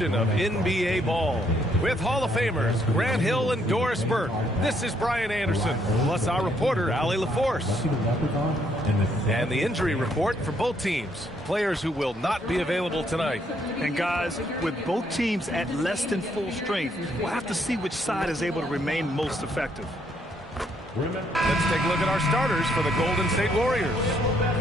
Of NBA ball with Hall of Famers Grant Hill and Doris Burke. This is Brian Anderson, plus our reporter Allie LaForce. And the injury report for both teams. Players who will not be available tonight. And guys, with both teams at less than full strength, we'll have to see which side is able to remain most effective. Let's take a look at our starters for the Golden State Warriors.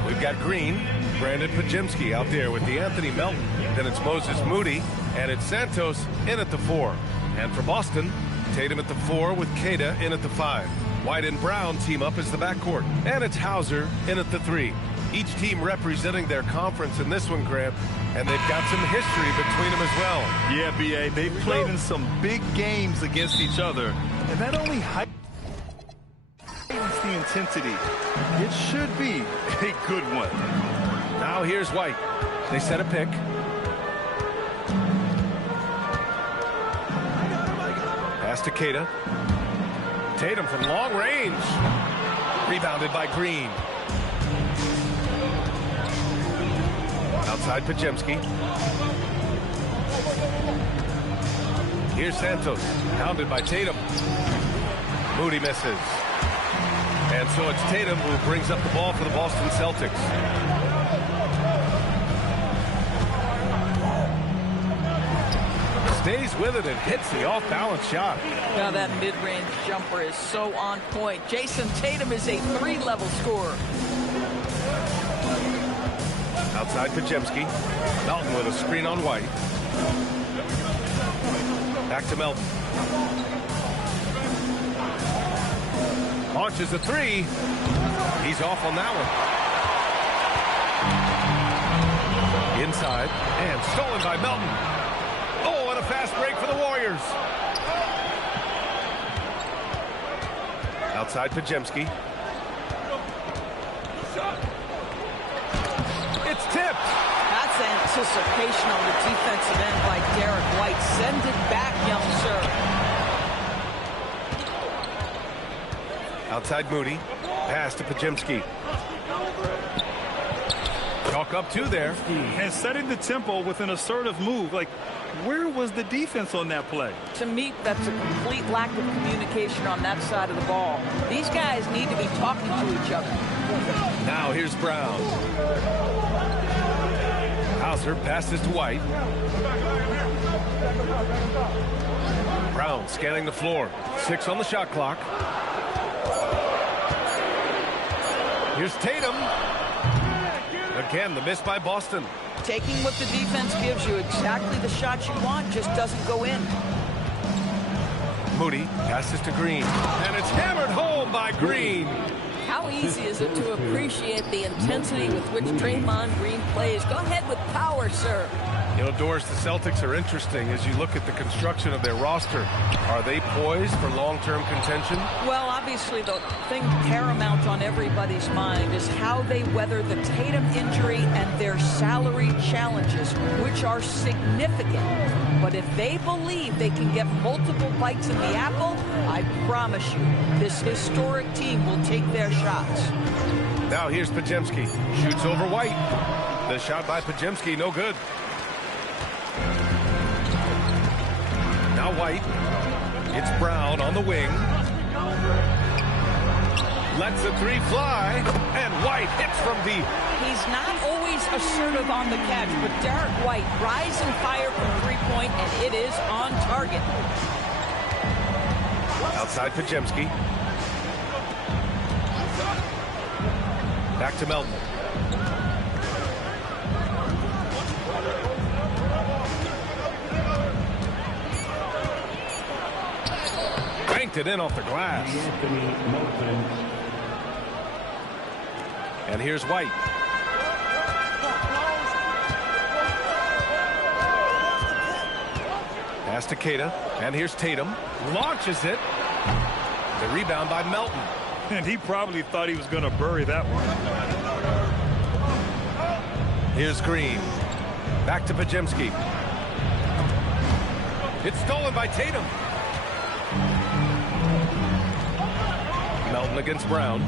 We've got Green, Brandon Pajemski out there with the Anthony Melton. Then it's Moses Moody, and it's Santos in at the 4. And for Boston, Tatum at the 4 with Queta in at the 5. White and Brown team up as the backcourt. And it's Hauser in at the 3. Each team representing their conference in this one, Grant, and they've got some history between them as well. Yeah, B.A., they've played in some big games against each other, and that only heightens the intensity. It should be a good one. Now here's White. They set a pick. Pass to Queta. Tatum from long range. Rebounded by Green. Outside Pajemski. Here's Santos. Pounded by Tatum. Moody misses. And so it's Tatum who brings up the ball for the Boston Celtics. Stays with it and hits the off-balance shot. Now that mid-range jumper is so on point. Jason Tatum is a 3-level scorer. Outside Pajemski. Melton with a screen on White. Back to Melton. Launches a 3. He's off on that one. Inside and stolen by Melton. Oh, and a fast break for the Warriors. Outside Pajemski. It's tipped. That's anticipation on the defensive end by Derek White. Send it back, young sir. Outside Moody. Pass to Pajemski. Chalk up 2 there. And setting the tempo with an assertive move. Like, where was the defense on that play? To me, that's a complete lack of communication on that side of the ball. These guys need to be talking to each other. Now here's Brown. Hauser passes to White. Brown scanning the floor. 6 on the shot clock. Here's Tatum. Again, the miss by Boston. Taking what the defense gives you, exactly the shot you want, just doesn't go in. Moody passes to Green. And it's hammered home by Green. How easy is it to appreciate the intensity with which Draymond Green plays? Go ahead with power, sir. You know, Doris, the Celtics are interesting as you look at the construction of their roster. Are they poised for long-term contention? Well, obviously, the thing paramount on everybody's mind is how they weather the Tatum injury and their salary challenges, which are significant. But if they believe they can get multiple bites in the apple, I promise you, this historic team will take their shots. Now here's Pajemski. Shoots over White. The shot by Pajemski, no good. Now White. It's Brown on the wing. Lets the 3 fly. And White hits from deep. He's not always assertive on the catch, but Derek White, rise and fire from 3-point, and it is on target. Outside Pajemski. Back to Melton. Banked it in off the glass. And here's White. Pass to Queta. And here's Tatum. Launches it. The rebound by Melton. And he probably thought he was going to bury that one. Here's Green. Back to Pajemski. It's stolen by Tatum. Melton against Brown.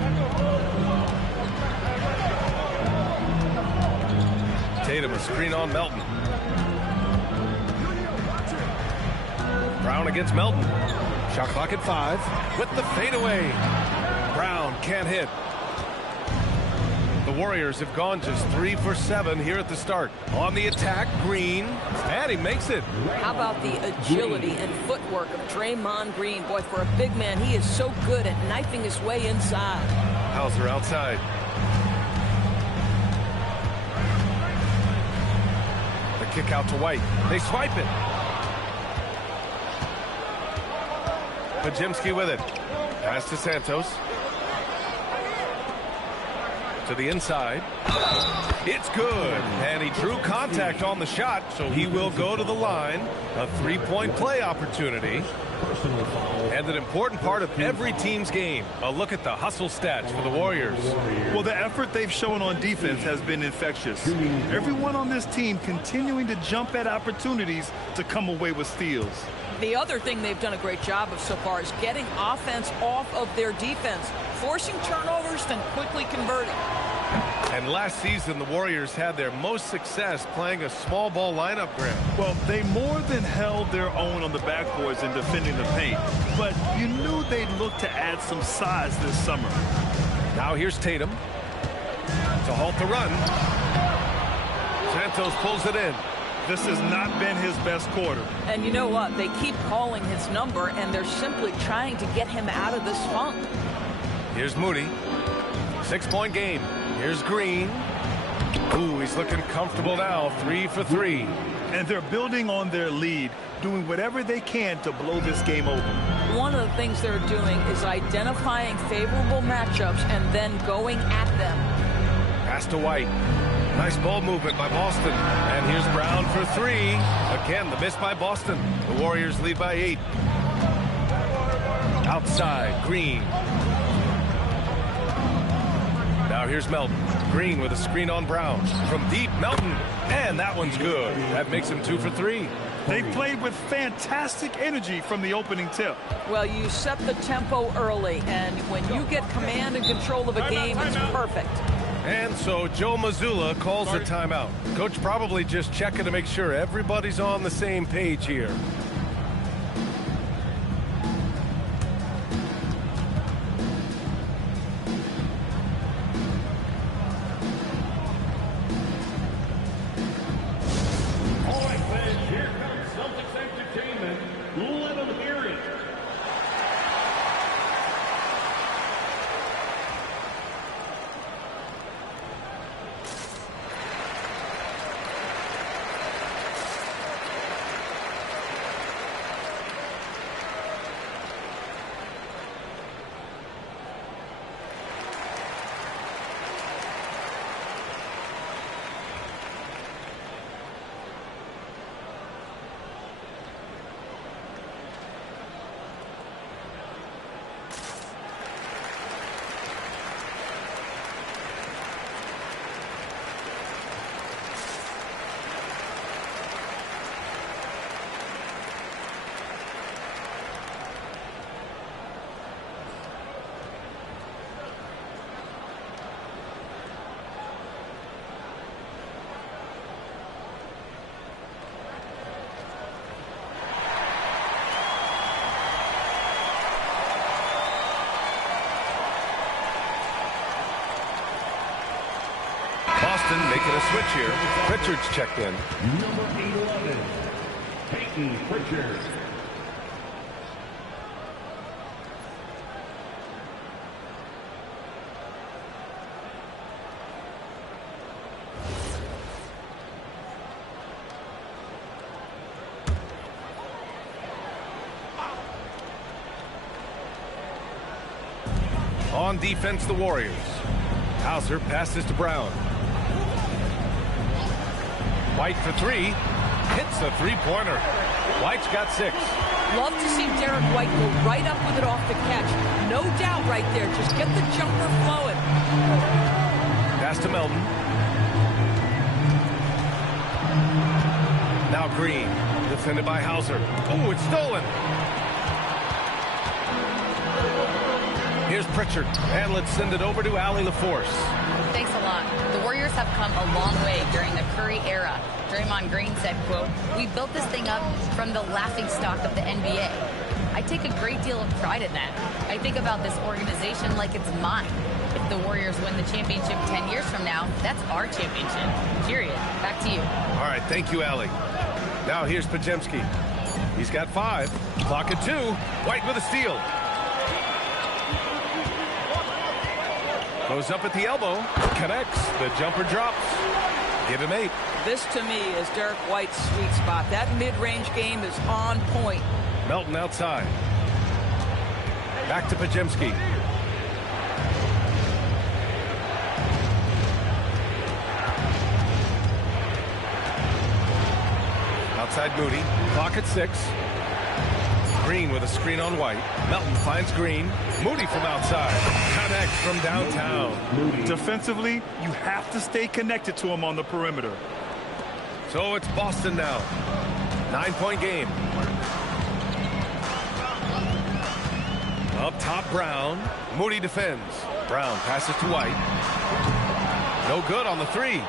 Tatum a screen on Melton. Brown against Melton. Shot clock at 5 with the fadeaway. Brown can't hit. The Warriors have gone just 3 for 7 here at the start. On the attack, Green, and he makes it. How about the agility and footwork of Draymond Green? Boy, for a big man, he is so good at knifing his way inside. Hauser outside. The kick out to White. They swipe it. Pajemski with it. Pass to Santos. To the inside. It's good. And he drew contact on the shot, so he will go to the line. A three-point play opportunity. And an important part of every team's game. A look at the hustle stats for the Warriors. Well, the effort they've shown on defense has been infectious. Everyone on this team continuing to jump at opportunities to come away with steals. The other thing they've done a great job of so far is getting offense off of their defense, forcing turnovers, then quickly converting. And last season, the Warriors had their most success playing a small ball lineup, Graham. Well, they more than held their own on the backboards and defending the paint. But you knew they'd look to add some size this summer. Now here's Tatum to halt the run. Santos pulls it in. This has not been his best quarter. And you know what? They keep calling his number, and they're simply trying to get him out of this funk. Here's Moody. 6-point game. Here's Green. Ooh, he's looking comfortable now. 3 for 3. And they're building on their lead, doing whatever they can to blow this game open. One of the things they're doing is identifying favorable matchups and then going at them. Pass to White. Nice ball movement by Boston. And here's Brown for 3. Again, the miss by Boston. The Warriors lead by 8. Outside, Green. Now here's Melton. Green with a screen on Brown. From deep, Melton. And that one's good. That makes him 2 for 3. They played with fantastic energy from the opening tip. Well, you set the tempo early, and when you get command and control of a game, it's perfect. And so Joe Mazzulla calls the timeout. Coach probably just checking to make sure everybody's on the same page here. All right, fans, here comes Celtics entertainment. Let them hear it. Boston making a switch here. Pritchard's checked in. Number 11, Peyton Pritchard. On defense, the Warriors. Hauser passes to Brown. White for 3. Hits a three-pointer. White's got 6. Love to see Derek White go right up with it off the catch. No doubt right there. Just get the jumper flowing. Pass to Melton. Now Green. Defended by Hauser. Oh, it's stolen. Here's Here's Pritchard, and let's send it over to Allie LaForce. Thanks a lot. The Warriors have come a long way during the Curry era. Draymond Green said, quote, "We built this thing up from the laughingstock of the NBA." I take a great deal of pride in that. I think about this organization like it's mine. If the Warriors win the championship 10 years from now, that's our championship. Period. Back to you. All right, thank you, Allie. Now here's Pajemski. He's got 5. Clock at 2. White with a steal. Goes up at the elbow. Connects. The jumper drops. Give him 8. This, to me, is Derek White's sweet spot. That mid-range game is on point. Melton outside. Back to Pajemski. Outside Moody. Clock at 6. Green with a screen on White. Melton finds Green. Moody from outside. Connects from downtown. Defensively, you have to stay connected to him on the perimeter. So it's Boston now. 9-point game. Up top, Brown. Moody defends. Brown passes to White. No good on the 3.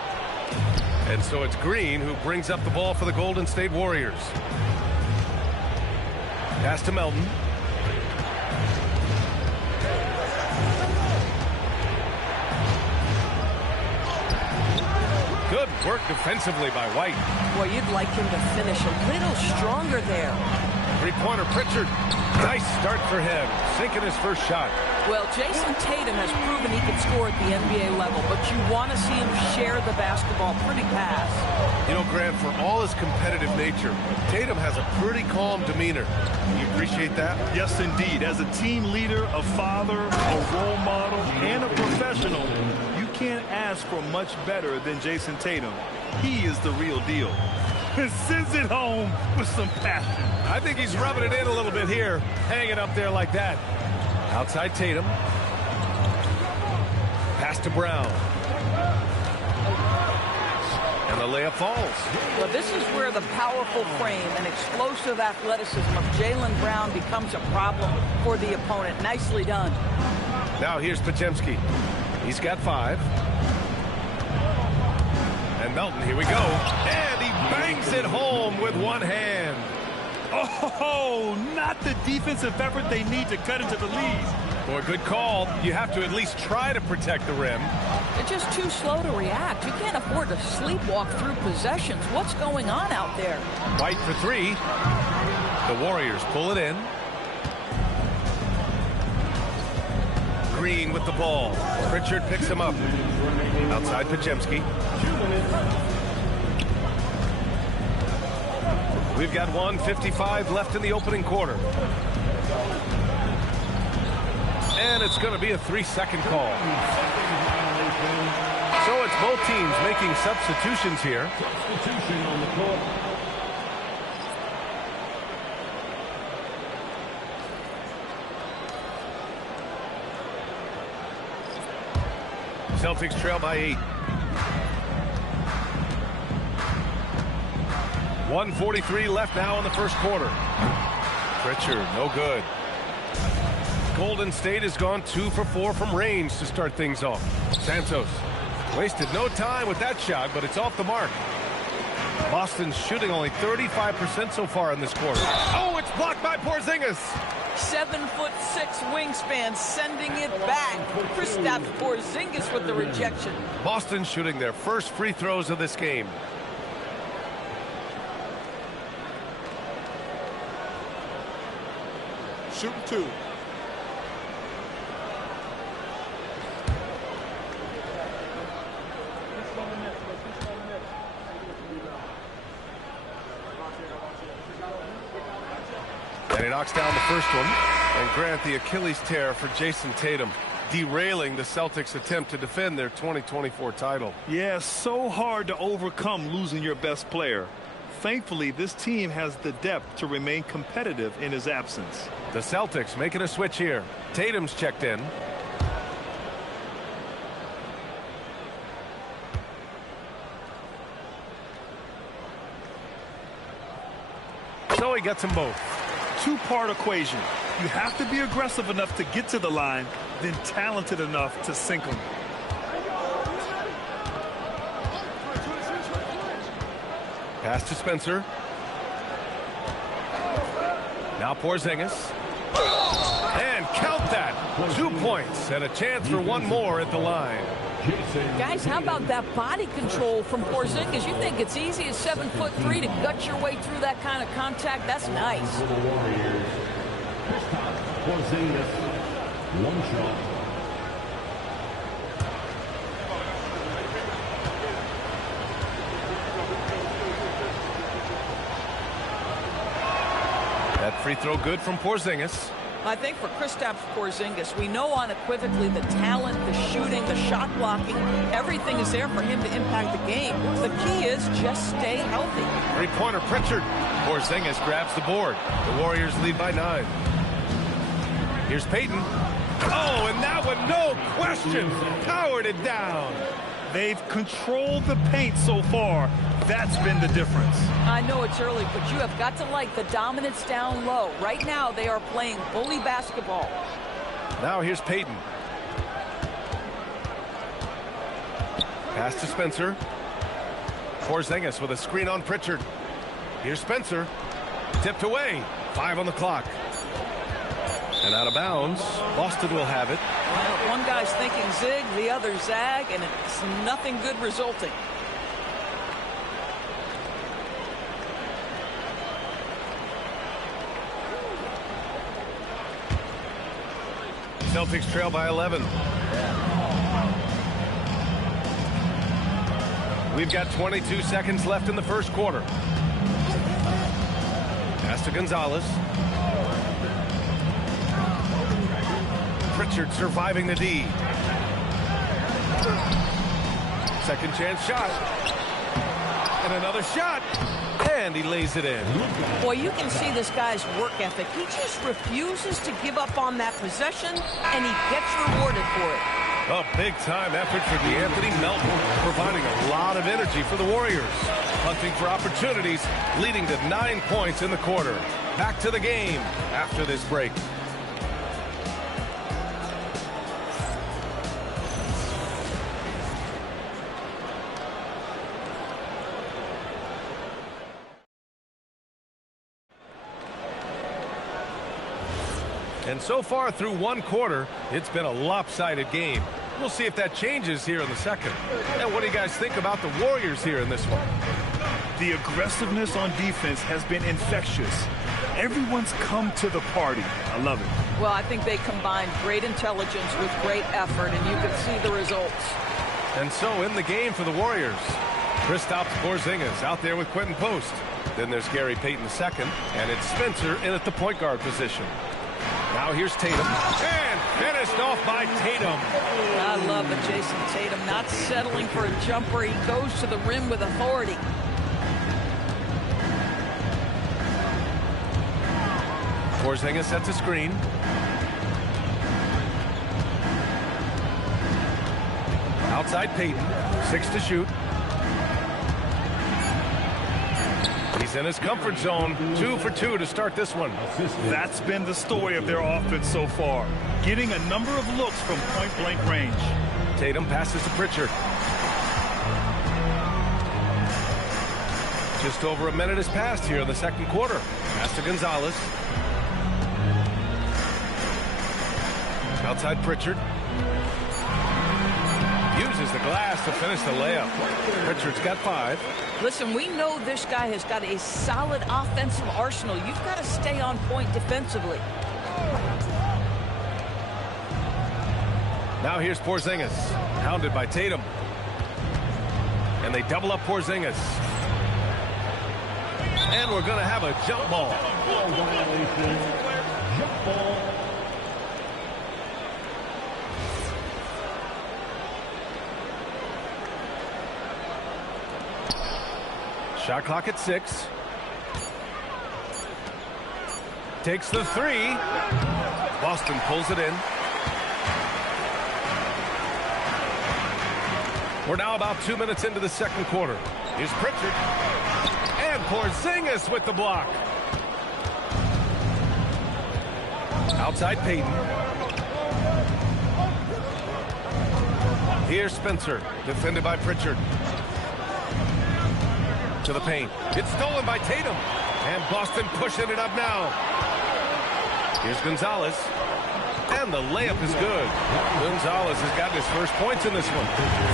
And so it's Green who brings up the ball for the Golden State Warriors. Pass to Melton. Good work defensively by White. Well, you'd like him to finish a little stronger there. Three-pointer Pritchard. Nice start for him. Sinking his first shot. Well, Jason Tatum has proven he can score at the NBA level, but you want to see him share the basketball pretty fast. You know, Grant, for all his competitive nature, Tatum has a pretty calm demeanor. You appreciate that? Yes, indeed. As a team leader, a father, a role model, and a professional, you can't ask for much better than Jason Tatum. He is the real deal. And sends it home with some passion. I think he's rubbing it in a little bit here, hanging up there like that. Outside Tatum. Pass to Brown. And the layup falls. Well, this is where the powerful frame and explosive athleticism of Jaylen Brown becomes a problem for the opponent. Nicely done. Now here's Pajemski. He's got 5. And Melton, here we go. And he bangs it home with one hand. Oh, not the defensive effort they need to cut into the lead. Boy, good call. You have to at least try to protect the rim. They're just too slow to react. You can't afford to sleepwalk through possessions. What's going on out there? White for 3. The Warriors pull it in. Green with the ball. Pritchard picks him up. Outside Pajemski. We've got 1:55 left in the opening quarter. And it's going to be a 3-second call. So it's both teams making substitutions here. Substitution on the court. Celtics trail by 8. 1:43 left now in the first quarter. Pritchard, no good. Golden State has gone 2 for 4 from range to start things off. Santos wasted no time with that shot, but it's off the mark. Boston's shooting only 35% so far in this quarter. Oh, it's blocked by Porzingis. 7'6" wingspan sending it back. Kristaps Porzingis with the rejection. Boston shooting their first free throws of this game. Shooting 2. And he knocks down the first one. And Grant, the Achilles tear for Jason Tatum, derailing the Celtics' attempt to defend their 2024 title. Yeah, so hard to overcome losing your best player. Thankfully, this team has the depth to remain competitive in his absence. The Celtics making a switch here. Tatum's checked in. So he gets them both. Two-part equation. You have to be aggressive enough to get to the line, then talented enough to sink them. Pass to Spencer. Now Porzingis. And count that. 2 points and a chance for one more at the line. Guys, how about that body control from Porzingis? You think it's easy as 7'3" to gut your way through that kind of contact? That's nice. Porzingis, one shot. That free throw good from Porzingis. I think for Kristaps Porzingis, we know unequivocally the talent, the shooting, the shot blocking, everything is there for him to impact the game. The key is just stay healthy. Three-pointer Pritchard. Porzingis grabs the board. The Warriors lead by 9. Here's Payton. Oh, and that one, no question, powered it down. They've controlled the paint so far. That's been the difference. I know it's early, but you have got to like the dominance down low. Right now, they are playing bully basketball. Now here's Payton. Pass to Spencer. Porzingis with a screen on Pritchard. Here's Spencer. Tipped away. 5 on the clock. And out of bounds. Boston will have it. Well, one guy's thinking zig, the other zag, and it's nothing good resulting. Celtics trail by 11. We've got 22 seconds left in the first quarter. Pass to Gonzalez. Pritchard surviving the D. Second chance shot. And another shot. And he lays it in. Boy, you can see this guy's work ethic. He just refuses to give up on that possession, and he gets rewarded for it. A big-time effort for Anthony Melton, providing a lot of energy for the Warriors. Hunting for opportunities, leading to 9 points in the quarter. Back to the game after this break. And so far through one quarter, it's been a lopsided game. We'll see if that changes here in the second. And what do you guys think about the Warriors here in this one? The aggressiveness on defense has been infectious. Everyone's come to the party. I love it. Well, I think they combined great intelligence with great effort, and you can see the results. And so in the game for the Warriors, Kristaps Porzingis out there with Quentin Post. Then there's Gary Payton II, and it's Spencer in at the point guard position. Now here's Tatum, and finished off by Tatum. I love it, Jason Tatum, not settling for a jumper. He goes to the rim with authority. Porzingis sets a screen. Outside Payton, 6 to shoot. He's in his comfort zone, 2 for 2 to start this one. That's been the story of their offense so far, getting a number of looks from point-blank range. Tatum passes to Pritchard. Just over a minute has passed here in the second quarter. Pass to Gonzalez. Outside Pritchard. Uses the glass to finish the layup. Pritchard's got 5. Listen, we know this guy has got a solid offensive arsenal. You've got to stay on point defensively. Now here's Porzingis, hounded by Tatum. And they double up Porzingis. And we're going to have a jump ball. Jump ball. Shot clock at 6. Takes the 3. Boston pulls it in. We're now about 2 minutes into the second quarter. Here's Pritchard. And Porzingis with the block. Outside Payton. Here's Spencer, defended by Pritchard. To the paint. It's stolen by Tatum. And Boston pushing it up now. Here's Gonzalez. And the layup is good. Gonzalez has gotten his first points in this one.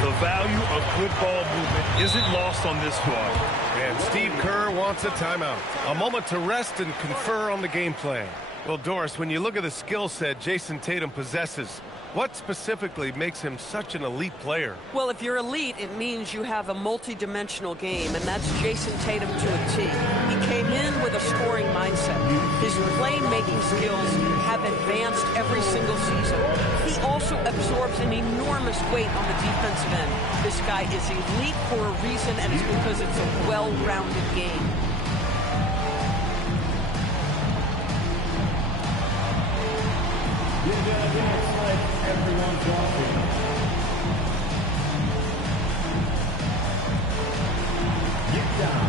The value of good ball movement isn't lost on this squad. And Steve Kerr wants a timeout. A moment to rest and confer on the game plan. Well, Doris, when you look at the skill set Jason Tatum possesses, what specifically makes him such an elite player? Well, if you're elite, it means you have a multi-dimensional game, and that's Jason Tatum to a T. He came in with a scoring mindset. His playmaking skills have advanced every single season. He also absorbs an enormous weight on the defensive end. This guy is elite for a reason, and it's because it's a well-rounded game. Everyone's watching. Get down.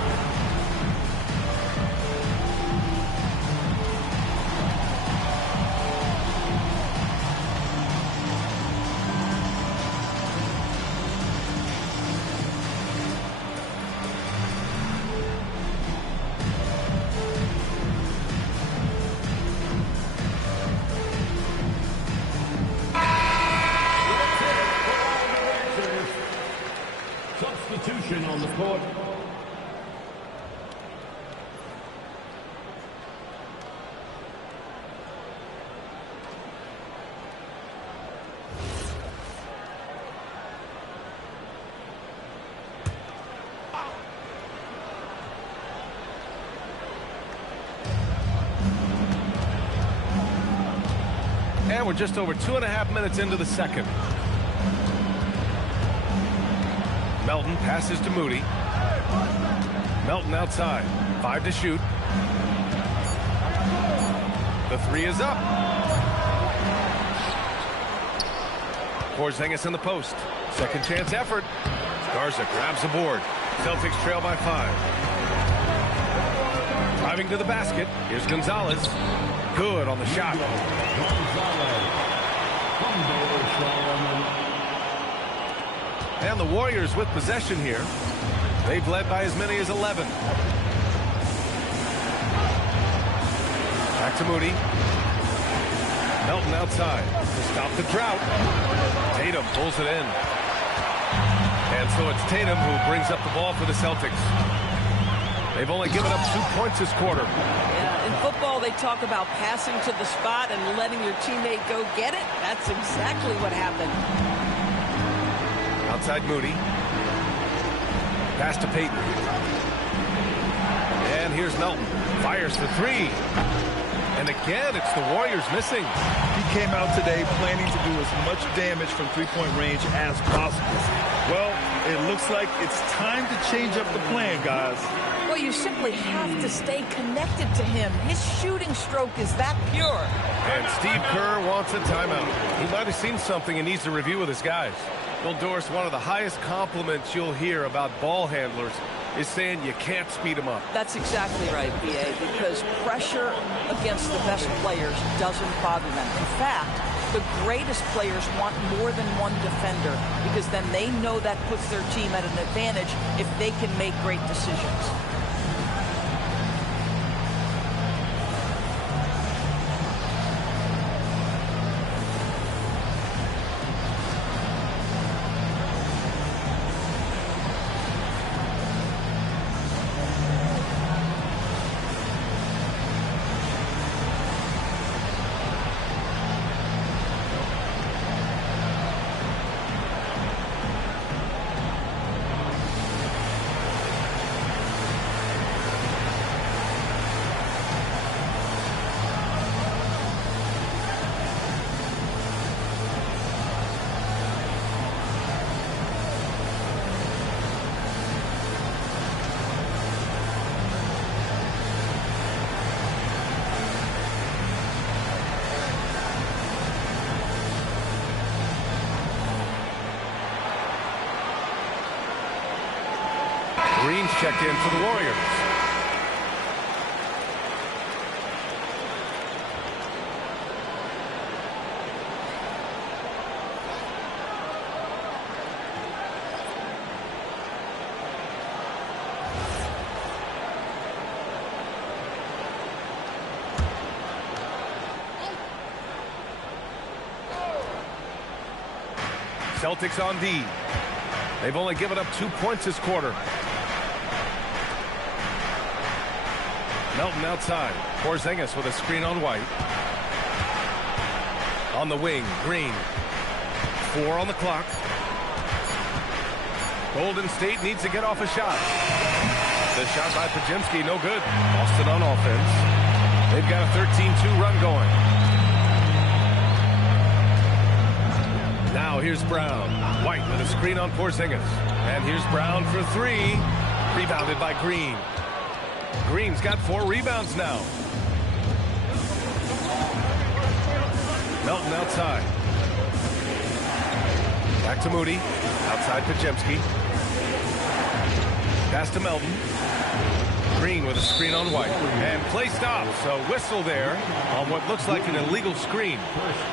Substitution on the court. And we're just over 2.5 minutes into the second. Melton passes to Moody. Melton outside. 5 to shoot. The 3 is up. Porzingis in the post. Second chance effort. Garza grabs the board. Celtics trail by 5. Driving to the basket. Here's Gonzalez. Good on the shot. And the Warriors with possession here. They've led by as many as 11. Back to Moody. Melton outside to stop the drought. Tatum pulls it in. And so it's Tatum who brings up the ball for the Celtics. They've only given up 2 points this quarter. Yeah, in football, they talk about passing to the spot and letting your teammate go get it. That's exactly what happened. Outside Moody. Pass to Payton. And here's Melton. Fires for 3. And again, it's the Warriors missing. He came out today planning to do as much damage from three-point range as possible. Well, it looks like it's time to change up the plan, guys. Well, you simply have to stay connected to him. His shooting stroke is that pure. And Steve Kerr wants a timeout. He might have seen something and needs to review with his guys. Well, Doris, one of the highest compliments you'll hear about ball handlers is saying you can't speed them up. That's exactly right, B.A., because pressure against the best players doesn't bother them. In fact, the greatest players want more than one defender because then they know that puts their team at an advantage if they can make great decisions. Green's checked in for the Warriors. Celtics on D. They've only given up 2 points this quarter. Melton outside. Porzingis with a screen on White. On the wing, Green. 4 on the clock. Golden State needs to get off a shot. The shot by Pajemski, no good. Boston on offense. They've got a 13-2 run going. Now here's Brown. White with a screen on Porzingis. And here's Brown for 3. Rebounded by Green. Green's got 4 rebounds now. Melton outside. Back to Moody. Outside Pajemski. Pass to Melton. Green with a screen on White. And play stops. So whistle there on what looks like an illegal screen.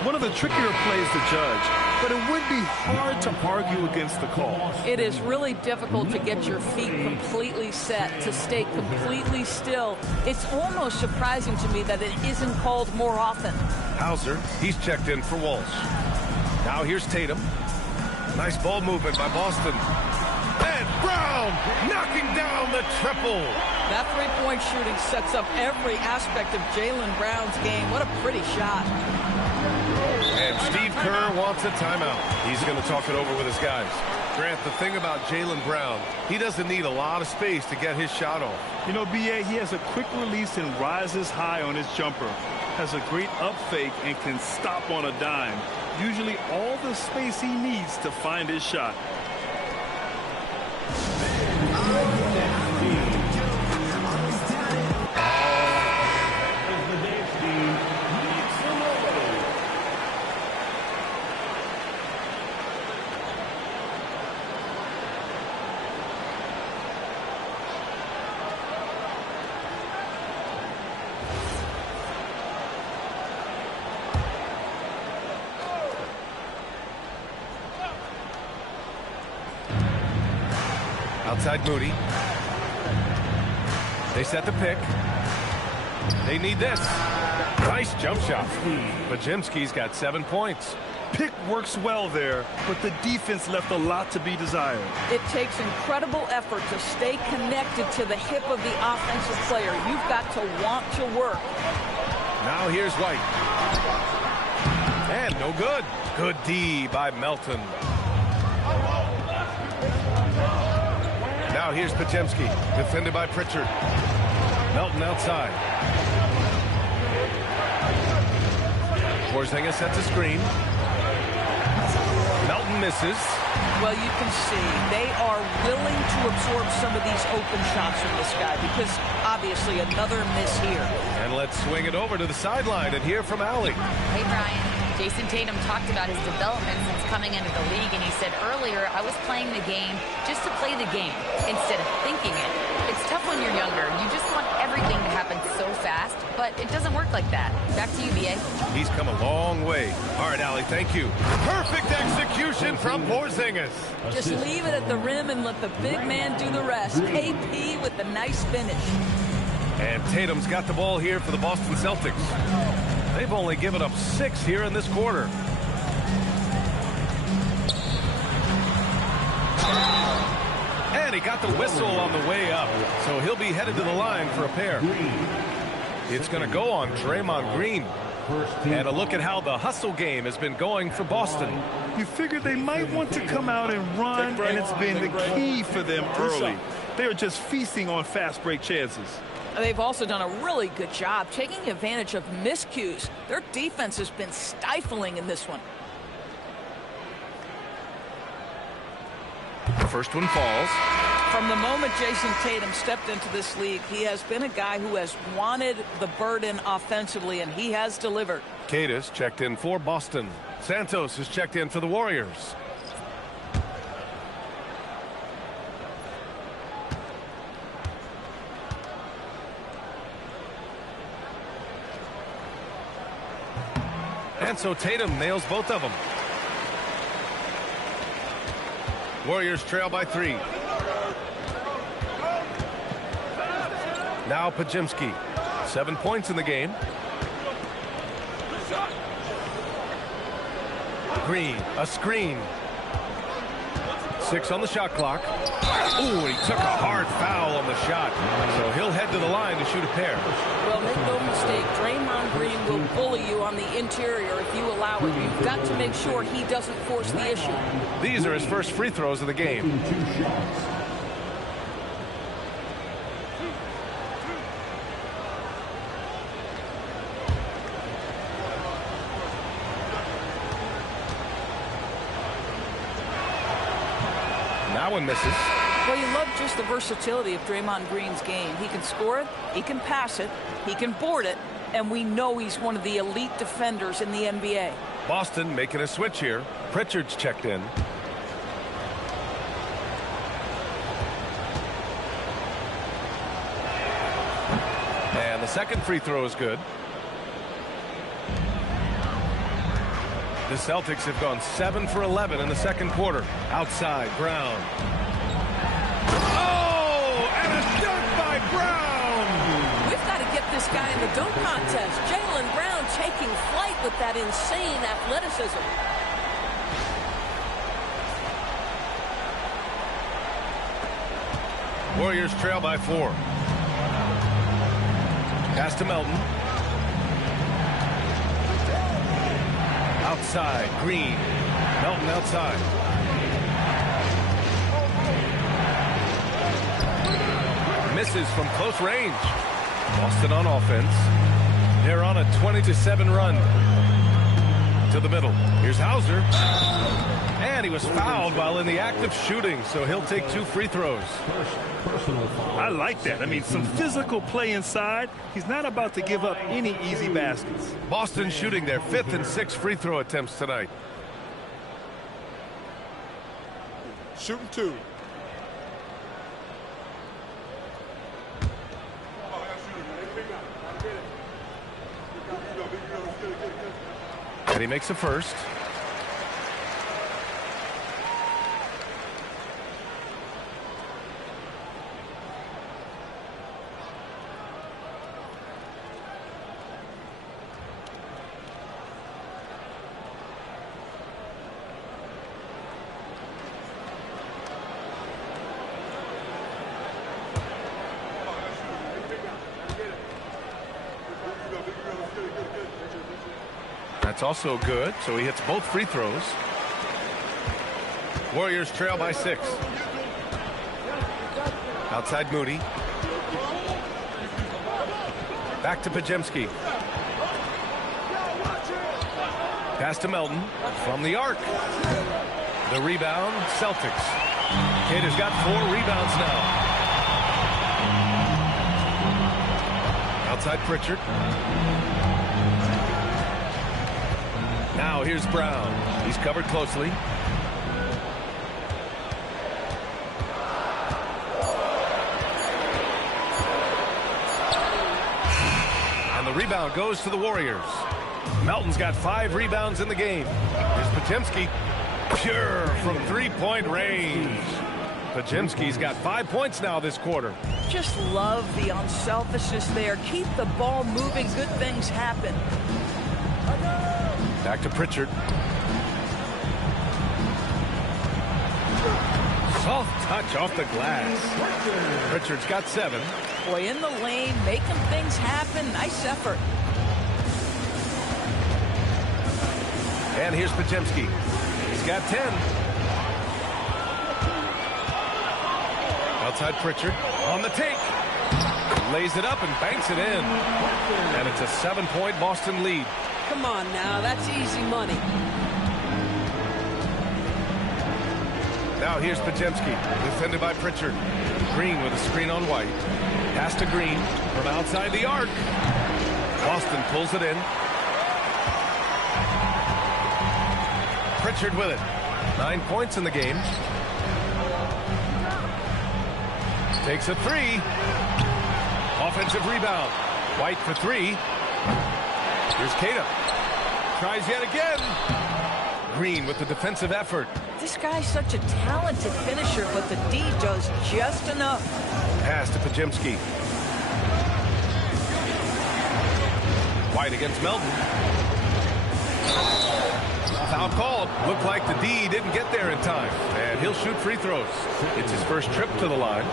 One of the trickier plays to judge, but it would be hard to argue against the call. It is really difficult to get your feet completely set, to stay completely still. It's almost surprising to me that it isn't called more often. Hauser, he's checked in for Walsh. Now here's Tatum. Nice ball movement by Boston. And Brown knocking down the triple. That three-point shooting sets up every aspect of Jaylen Brown's game. What a pretty shot. And Steve Kerr wants a timeout. He's going to talk it over with his guys. Grant, the thing about Jaylen Brown, he doesn't need a lot of space to get his shot off. You know, B.A., he has a quick release and rises high on his jumper. Has a great up fake and can stop on a dime. Usually all the space he needs to find his shot. Outside Moody. They set the pick. They need this. Nice jump shot. Pajemski's got 7 points. Pick works well there, but the defense left a lot to be desired. It takes incredible effort to stay connected to the hip of the offensive player. You've got to want to work. Now here's White. And no good. Good D by Melton. Now here's Pajemski, defended by Pritchard. Melton outside. Porzingis sets a screen. Melton misses. Well, you can see they are willing to absorb some of these open shots from this guy because obviously another miss here. And let's swing it over to the sideline and hear from Allie. Hey, Brian. Jason Tatum talked about his development since coming into the league, and he said earlier, I was playing the game just to play the game instead of thinking it. It's tough when you're younger. You just want everything to happen so fast, but it doesn't work like that. Back to you, B.A. He's come a long way. All right, Allie, thank you. Perfect execution from Porzingis. Just leave it at the rim and let the big man do the rest. KP with the nice finish. And Tatum's got the ball here for the Boston Celtics. They've only given up 6 here in this quarter. And he got the whistle on the way up, so he'll be headed to the line for a pair. It's going to go on Draymond Green. And a look at how the hustle game has been going for Boston. You figured they might want to come out and run, and it's been the key for them early. They are just feasting on fast break chances. They've also done a really good job taking advantage of miscues. Their defense has been stifling in this one. The first one falls. From the moment Jason Tatum stepped into this league, he has been a guy who has wanted the burden offensively, and he has delivered. Cadis checked in for Boston. Santos is checked in for the Warriors. And so Tatum nails both of them. Warriors trail by 3. Now Pajemski. 7 points in the game. Green, a screen. 6 on the shot clock. Ooh, and he took a hard foul on the shot. So he'll head to the line to shoot a pair. Well, make no mistake, Draymond Green will bully you on the interior if you allow it. You've got to make sure he doesn't force the issue. These are his first free throws of the game. That one misses. Well, you love just the versatility of Draymond Green's game. He can score it, he can pass it, he can board it, and we know he's one of the elite defenders in the NBA. Boston making a switch here. Pritchard's checked in. And the second free throw is good. The Celtics have gone 7 for 11 in the second quarter. Outside, Brown. Oh, and a dunk by Brown! We've got to get this guy in the dunk contest. Jaylen Brown taking flight with that insane athleticism. Warriors trail by 4. Pass to Melton. Outside, Green. Melton outside. Misses from close range. Boston on offense. They're on a 20-7 run. To the middle. Here's Hauser. And he was fouled while in the act of shooting, so he'll take 2 free throws. I like that. I mean, some physical play inside. He's not about to give up any easy baskets. Boston shooting their 5th and 6th free throw attempts tonight. Shooting 2. And he makes the first. That's also good, so he hits both free throws. Warriors trail by 6. Outside Moody. Back to Pajemski. Pass to Melton from the arc. The rebound, Celtics. Kid has got 4 rebounds now. Outside Pritchard. Now here's Brown. He's covered closely. And the rebound goes to the Warriors. Melton's got 5 rebounds in the game. Here's Pajemski. Pure from 3-point range. Pajemski's got 5 points now this quarter. Just love the unselfishness there. Keep the ball moving. Good things happen. Back to Pritchard. Soft touch off the glass. Pritchard's got 7. Boy, in the lane, making things happen. Nice effort. And here's Pajemski. He's got 10. Outside Pritchard. On the take. Lays it up and banks it in. And it's a 7-point Boston lead. Come on now, that's easy money. Now here's Pajemski, defended by Pritchard. Green with a screen on White. Pass to Green from outside the arc. Boston pulls it in. Pritchard with it. 9 points in the game. Takes a 3. Offensive rebound. White for 3. Here's Cada. Tries yet again. Green with the defensive effort. This guy's such a talented finisher, but the D does just enough. Pass to Pajemski. White against Melton. Foul called. Looked like the D didn't get there in time. And he'll shoot free throws. It's his first trip to the line.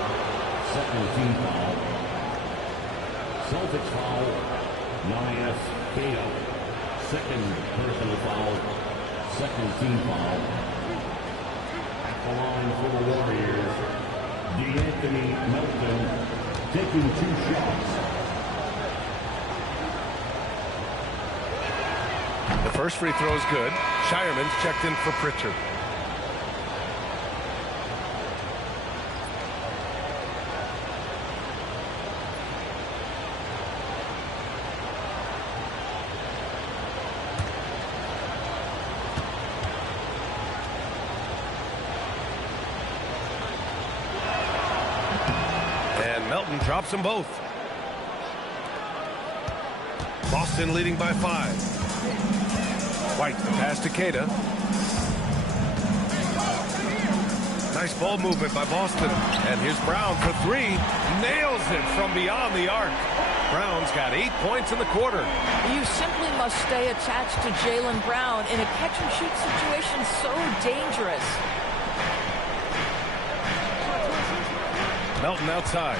Second team foul. Celtics foul. Elias Cato. Second personal foul. Second team foul. At the line for the Warriors, Anthony Melton taking 2 shots. The first free throw is good. Shireman's checked in for Pritchard. Melton drops them both. Boston leading by 5. White, the pass to Queta. Nice ball movement by Boston. And here's Brown for 3. Nails it from beyond the arc. Brown's got 8 points in the quarter. You simply must stay attached to Jaylen Brown in a catch-and-shoot situation so dangerous. Melton outside.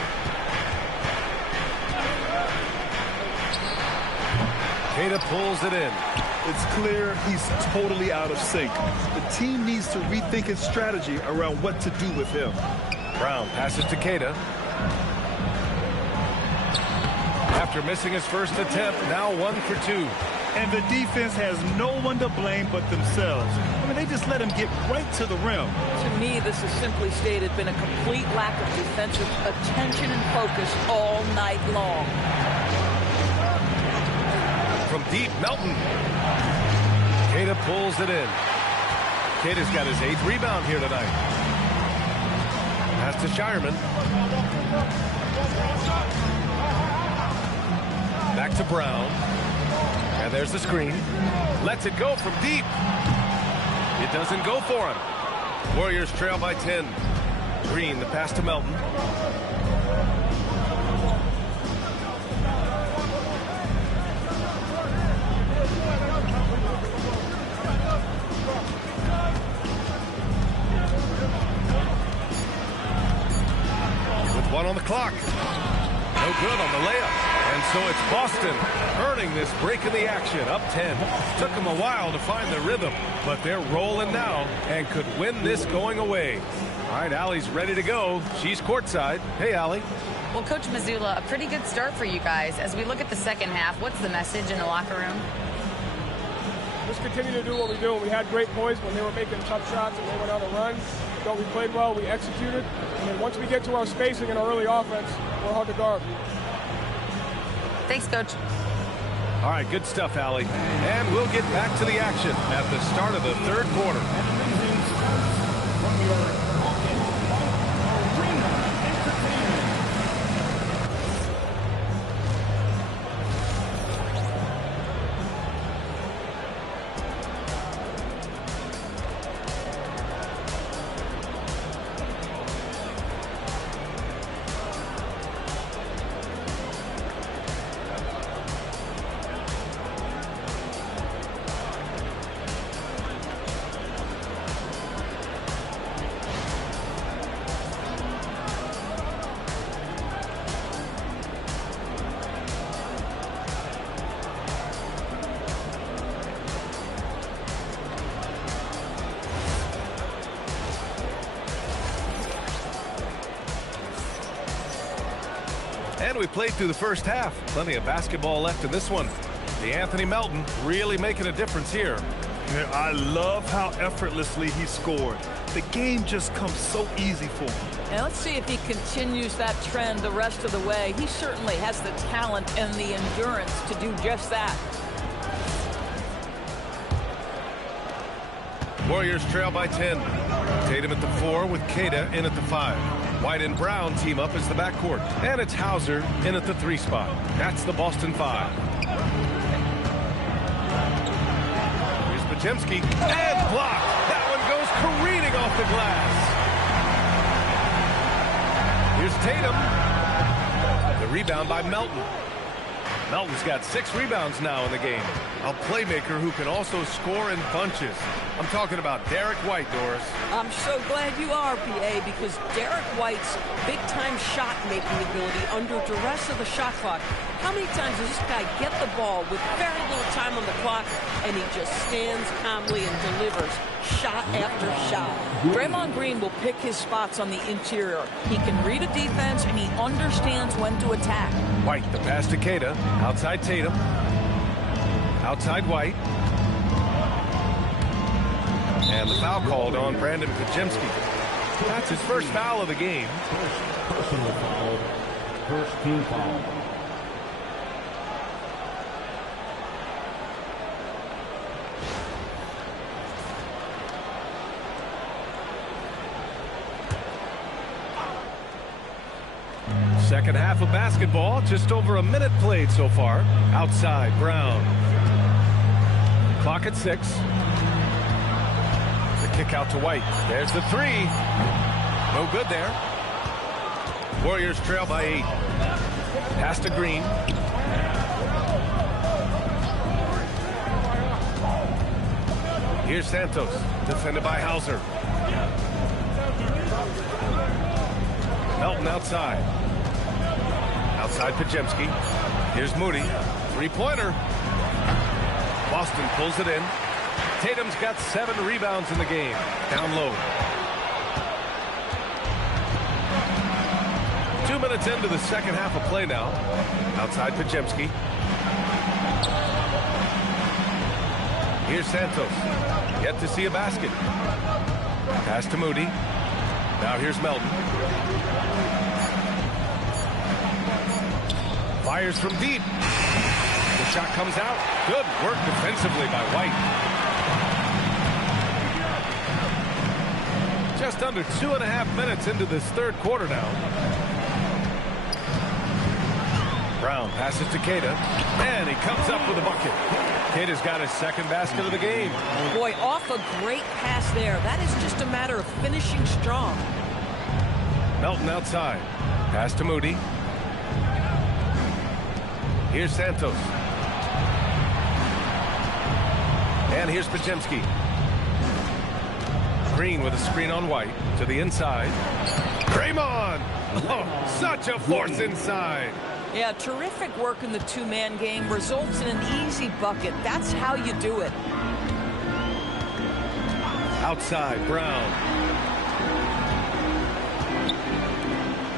Queta pulls it in. It's clear he's totally out of sync. The team needs to rethink its strategy around what to do with him. Brown passes to Queta. After missing his first attempt, now 1 for 2. And the defense has no one to blame but themselves. I mean, they just let him get right to the rim. To me, this has simply stated been a complete lack of defensive attention and focus all night long. From deep, Melton. Queta pulls it in. Queta's got his 8th rebound here tonight. Pass to Shireman. Back to Brown. And there's the screen. Lets it go from deep. It doesn't go for him. Warriors trail by 10. Green, the pass to Melton. With 1 on the clock. No good on the layup. And so it's Boston earning this break in the action, up 10. Took them a while to find their rhythm, but they're rolling now and could win this going away. All right, Allie's ready to go. She's courtside. Hey, Allie. Well, Coach Mazzulla, a pretty good start for you guys. As we look at the second half, what's the message in the locker room? Just continue to do what we do. We had great poise when they were making tough shots and they went on a run. Thought we played well, we executed. And then once we get to our spacing and our early offense, we're hard to guard. Thanks, Coach. All right, good stuff, Allie. And we'll get back to the action at the start of the 3rd quarter. And we played through the first half. Plenty of basketball left in this one. The Anthony Melton really making a difference here. Yeah, I love how effortlessly he scored. The game just comes so easy for him. And let's see if he continues that trend the rest of the way. He certainly has the talent and the endurance to do just that. Warriors trail by 10. Tatum at the 4 with Queta in at the 5. White and Brown team up as the backcourt. And it's Hauser in at the 3 spot. That's the Boston 5. Here's Pajemski. And blocked. That one goes careening off the glass. Here's Tatum. The rebound by Melton. Melton's got 6 rebounds now in the game. A playmaker who can also score in bunches. I'm talking about Derek White, Doris. I'm so glad you are, PA, because Derek White's big-time shot-making ability under duress of the shot clock. How many times does this guy get the ball with very little time on the clock, and he just stands calmly and delivers shot after shot? Draymond Green will pick his spots on the interior. He can read a defense, and he understands when to attack. White, the pass to Queta. Outside Tatum. Outside White. And the foul called on Brandon Pajemski. That's his first foul of the game. Personal foul. First team foul. Second half of basketball, just over a minute played so far. Outside, Brown. Clock at 6. The kick out to White. There's the 3. No good there. Warriors trail by 8. Pass to Green. Here's Santos, defended by Hauser. Melton outside. Outside Pajemski. Here's Moody. 3-pointer. Boston pulls it in. Tatum's got 7 rebounds in the game. Down low. 2 minutes into the second half of play now. Outside Pajemski. Here's Santos. Yet to see a basket. Pass to Moody. Now here's Melton. Fires from deep. The shot comes out. Good work defensively by White. Just under 2.5 minutes into this third quarter now. Brown passes to Queta, and he comes up with a bucket. Queta's got his second basket of the game. Boy, off a great pass there. That is just a matter of finishing strong. Melton outside. Pass to Moody. Here's Santos. And here's Pajemski. Green with a screen on White to the inside. Draymond! Oh, such a force inside. Yeah, terrific work in the two-man game results in an easy bucket. That's how you do it. Outside, Brown.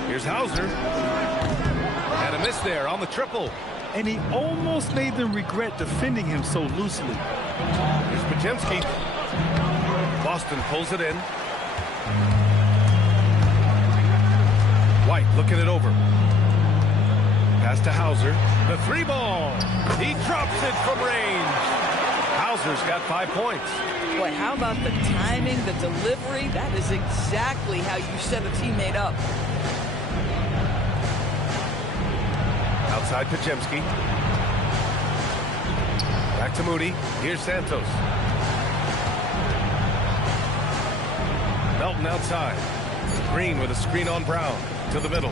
Here's Hauser. And a miss there on the triple. And he almost made them regret defending him so loosely. Here's Pajemski. Boston pulls it in. White looking it over. Pass to Hauser. The 3-ball. He drops it from range. Hauser's got 5 points. Boy, how about the timing, the delivery? That is exactly how you set a teammate up. Outside Pajemski. Back to Moody. Here's Santos. Melton outside. Green with a screen on Brown. To the middle.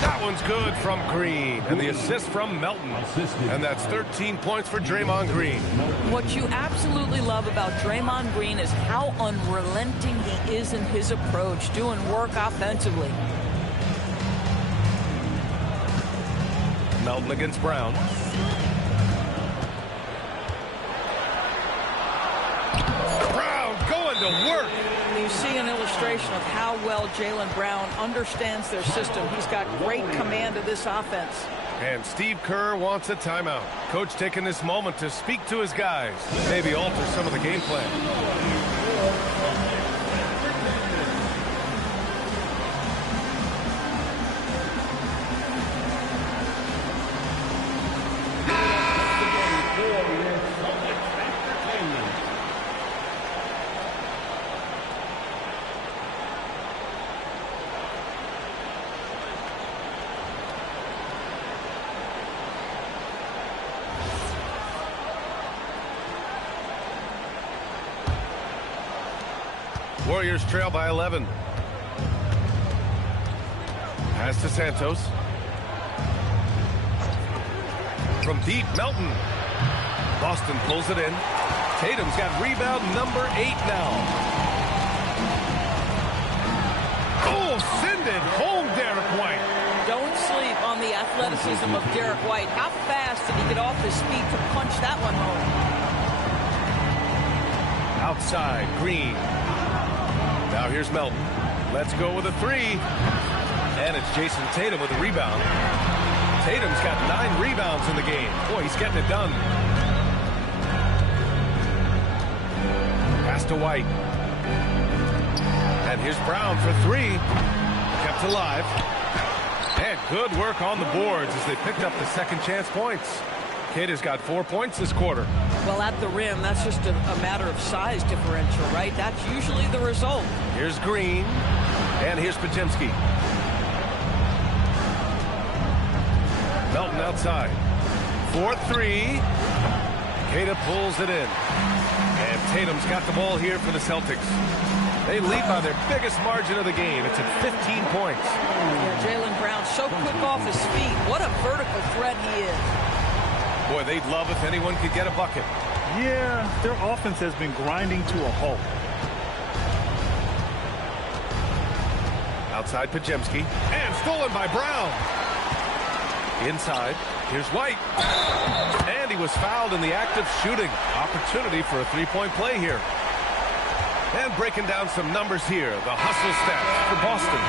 That one's good from Green. And the assist from Melton. And that's 13 points for Draymond Green. What you absolutely love about Draymond Green is how unrelenting he is in his approach, doing work offensively. Melton against Brown. Brown going to work. You see an illustration of how well Jaylen Brown understands their system. He's got great command of this offense. And Steve Kerr wants a timeout. Coach taking this moment to speak to his guys. Maybe alter some of the game plan. Warriors trail by 11. Pass to Santos. From deep, Melton. Boston pulls it in. Tatum's got rebound number 8 now. Oh, send it home, Derek White. Don't sleep on the athleticism of Derek White. How fast did he get off his feet to punch that one home? Outside, Green. Now here's Melton. Let's go with a 3. And it's Jason Tatum with a rebound. Tatum's got 9 rebounds in the game. Boy, he's getting it done. Pass to White. And here's Brown for 3. Kept alive. And good work on the boards as they picked up the second chance points. Kid has got 4 points this quarter. Well, at the rim, that's just a matter of size differential, right? That's usually the result. Here's Green. And here's Pajemski. Melton outside. 4-3. Queta pulls it in. And Tatum's got the ball here for the Celtics. They lead by their biggest margin of the game. It's at 15 points. Yeah, Jaylen Brown so quick off his feet. What a vertical threat he is. Boy, they'd love if anyone could get a bucket. Yeah, their offense has been grinding to a halt. Outside Pajemski. And stolen by Brown. Inside. Here's White. And he was fouled in the act of shooting. Opportunity for a three-point play here. And breaking down some numbers here. The hustle stats for Boston.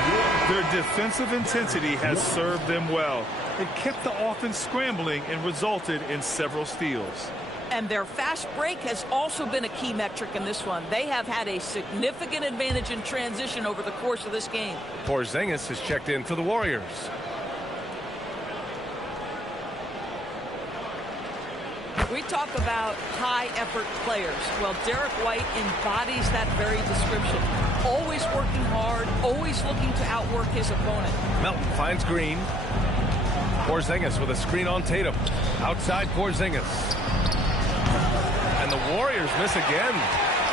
Their defensive intensity has served them well. It kept the offense scrambling and resulted in several steals. And their fast break has also been a key metric in this one. They have had a significant advantage in transition over the course of this game. Porzingis has checked in for the Warriors. We talk about high-effort players. Well, Derek White embodies that very description. Always working hard, always looking to outwork his opponent. Melton finds Green. Porzingis with a screen on Tatum. Outside Porzingis. And the Warriors miss again.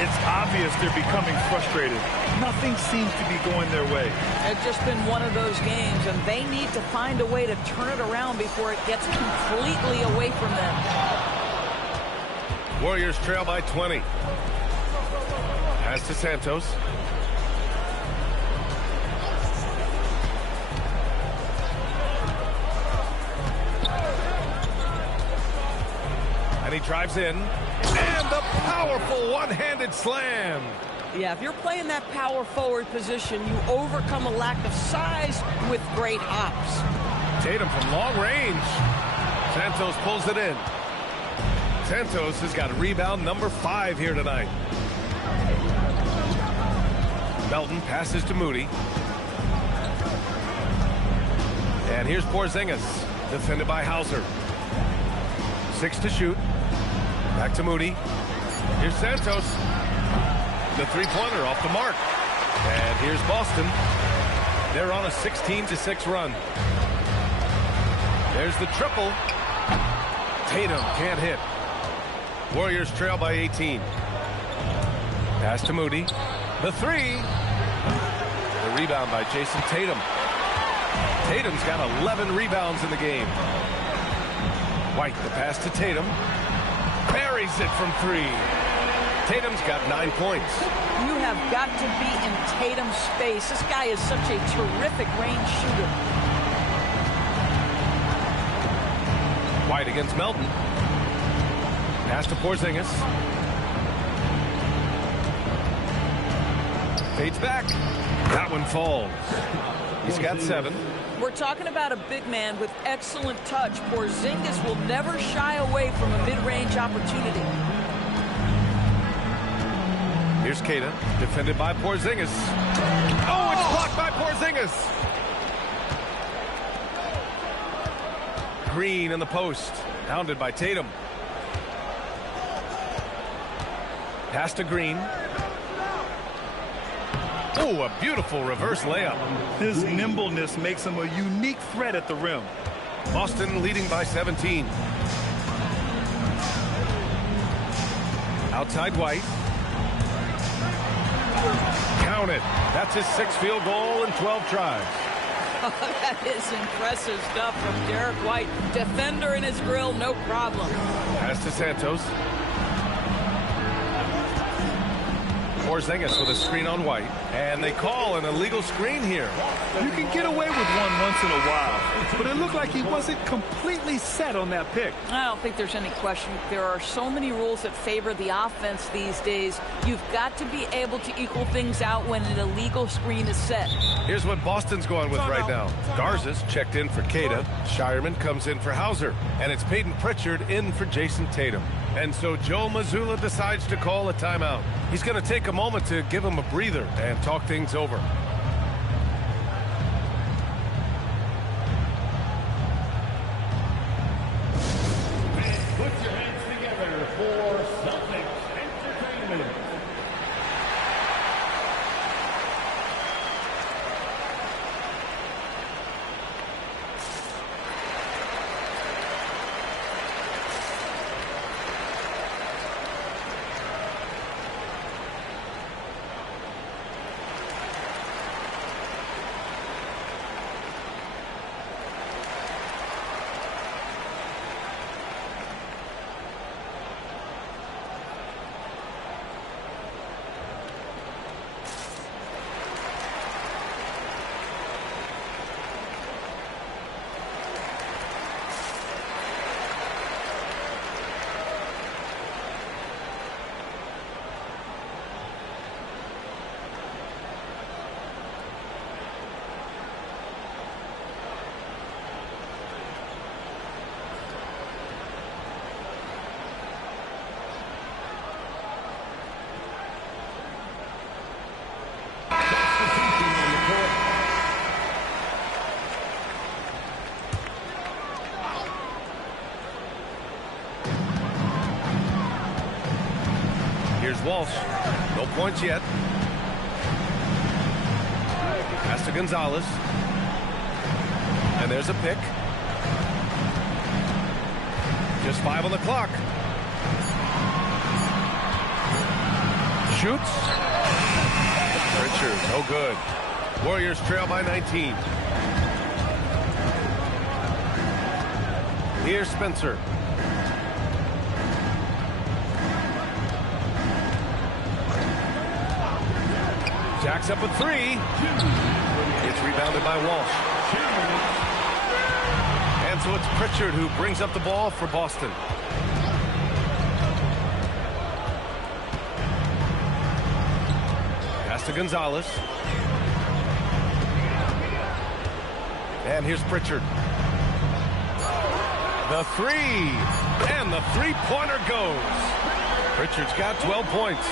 It's obvious they're becoming frustrated. Nothing seems to be going their way. It's just been one of those games, and they need to find a way to turn it around before it gets completely away from them. Warriors trail by 20. Pass to Santos. And he drives in. And the powerful one-handed slam. Yeah, if you're playing that power forward position, you overcome a lack of size with great hops. Tatum from long range. Santos pulls it in. Santos has got rebound number 5 here tonight. Melton passes to Moody. And here's Porzingis, defended by Hauser. 6 to shoot. Back to Moody. Here's Santos. The three-pointer off the mark. And here's Boston. They're on a 16-6 run. There's the triple. Tatum can't hit. Warriors trail by 18. Pass to Moody. The 3. The rebound by Jason Tatum. Tatum's got 11 rebounds in the game. White, the pass to Tatum. Buries it from 3. Tatum's got 9 points. You have got to be in Tatum's space. This guy is such a terrific range shooter. White against Melton. Pass to Porzingis. Fades back. That one falls. He's got 7. We're talking about a big man with excellent touch. Porzingis will never shy away from a mid-range opportunity. Here's Queta, defended by Porzingis. Oh, it's blocked by Porzingis. Green in the post, hounded by Tatum. Pass to Green. Oh, a beautiful reverse layup. His nimbleness makes him a unique threat at the rim. Boston leading by 17. Outside White. Count it. That's his 6th field goal in 12 tries. That is impressive stuff from Derek White. Defender in his grill, no problem. Pass to Santos. Porzingis with a screen on White. And they call an illegal screen here. You can get away with one once in a while, but it looked like he wasn't completely set on that pick. I don't think there's any question. There are so many rules that favor the offense these days. You've got to be able to equal things out when an illegal screen is set. Here's what Boston's going with right now. Garza's checked in for Queta. Shireman comes in for Hauser. And it's Peyton Pritchard in for Jason Tatum. And so Joe Mazzulla decides to call a timeout. He's going to take a moment to give him a breather and talk things over. Put your hands together for Celtics Entertainment. Walsh. No points yet. Pass to Gonzalez. And there's a pick. Just 5 on the clock. Shoots. Pritchard, no good. Warriors trail by 19. Here's Spencer. Jacks up a 3. It's rebounded by Walsh. And so it's Pritchard who brings up the ball for Boston. Pass to Gonzalez. And here's Pritchard. The 3. And the three-pointer goes. Pritchard's got 12 points.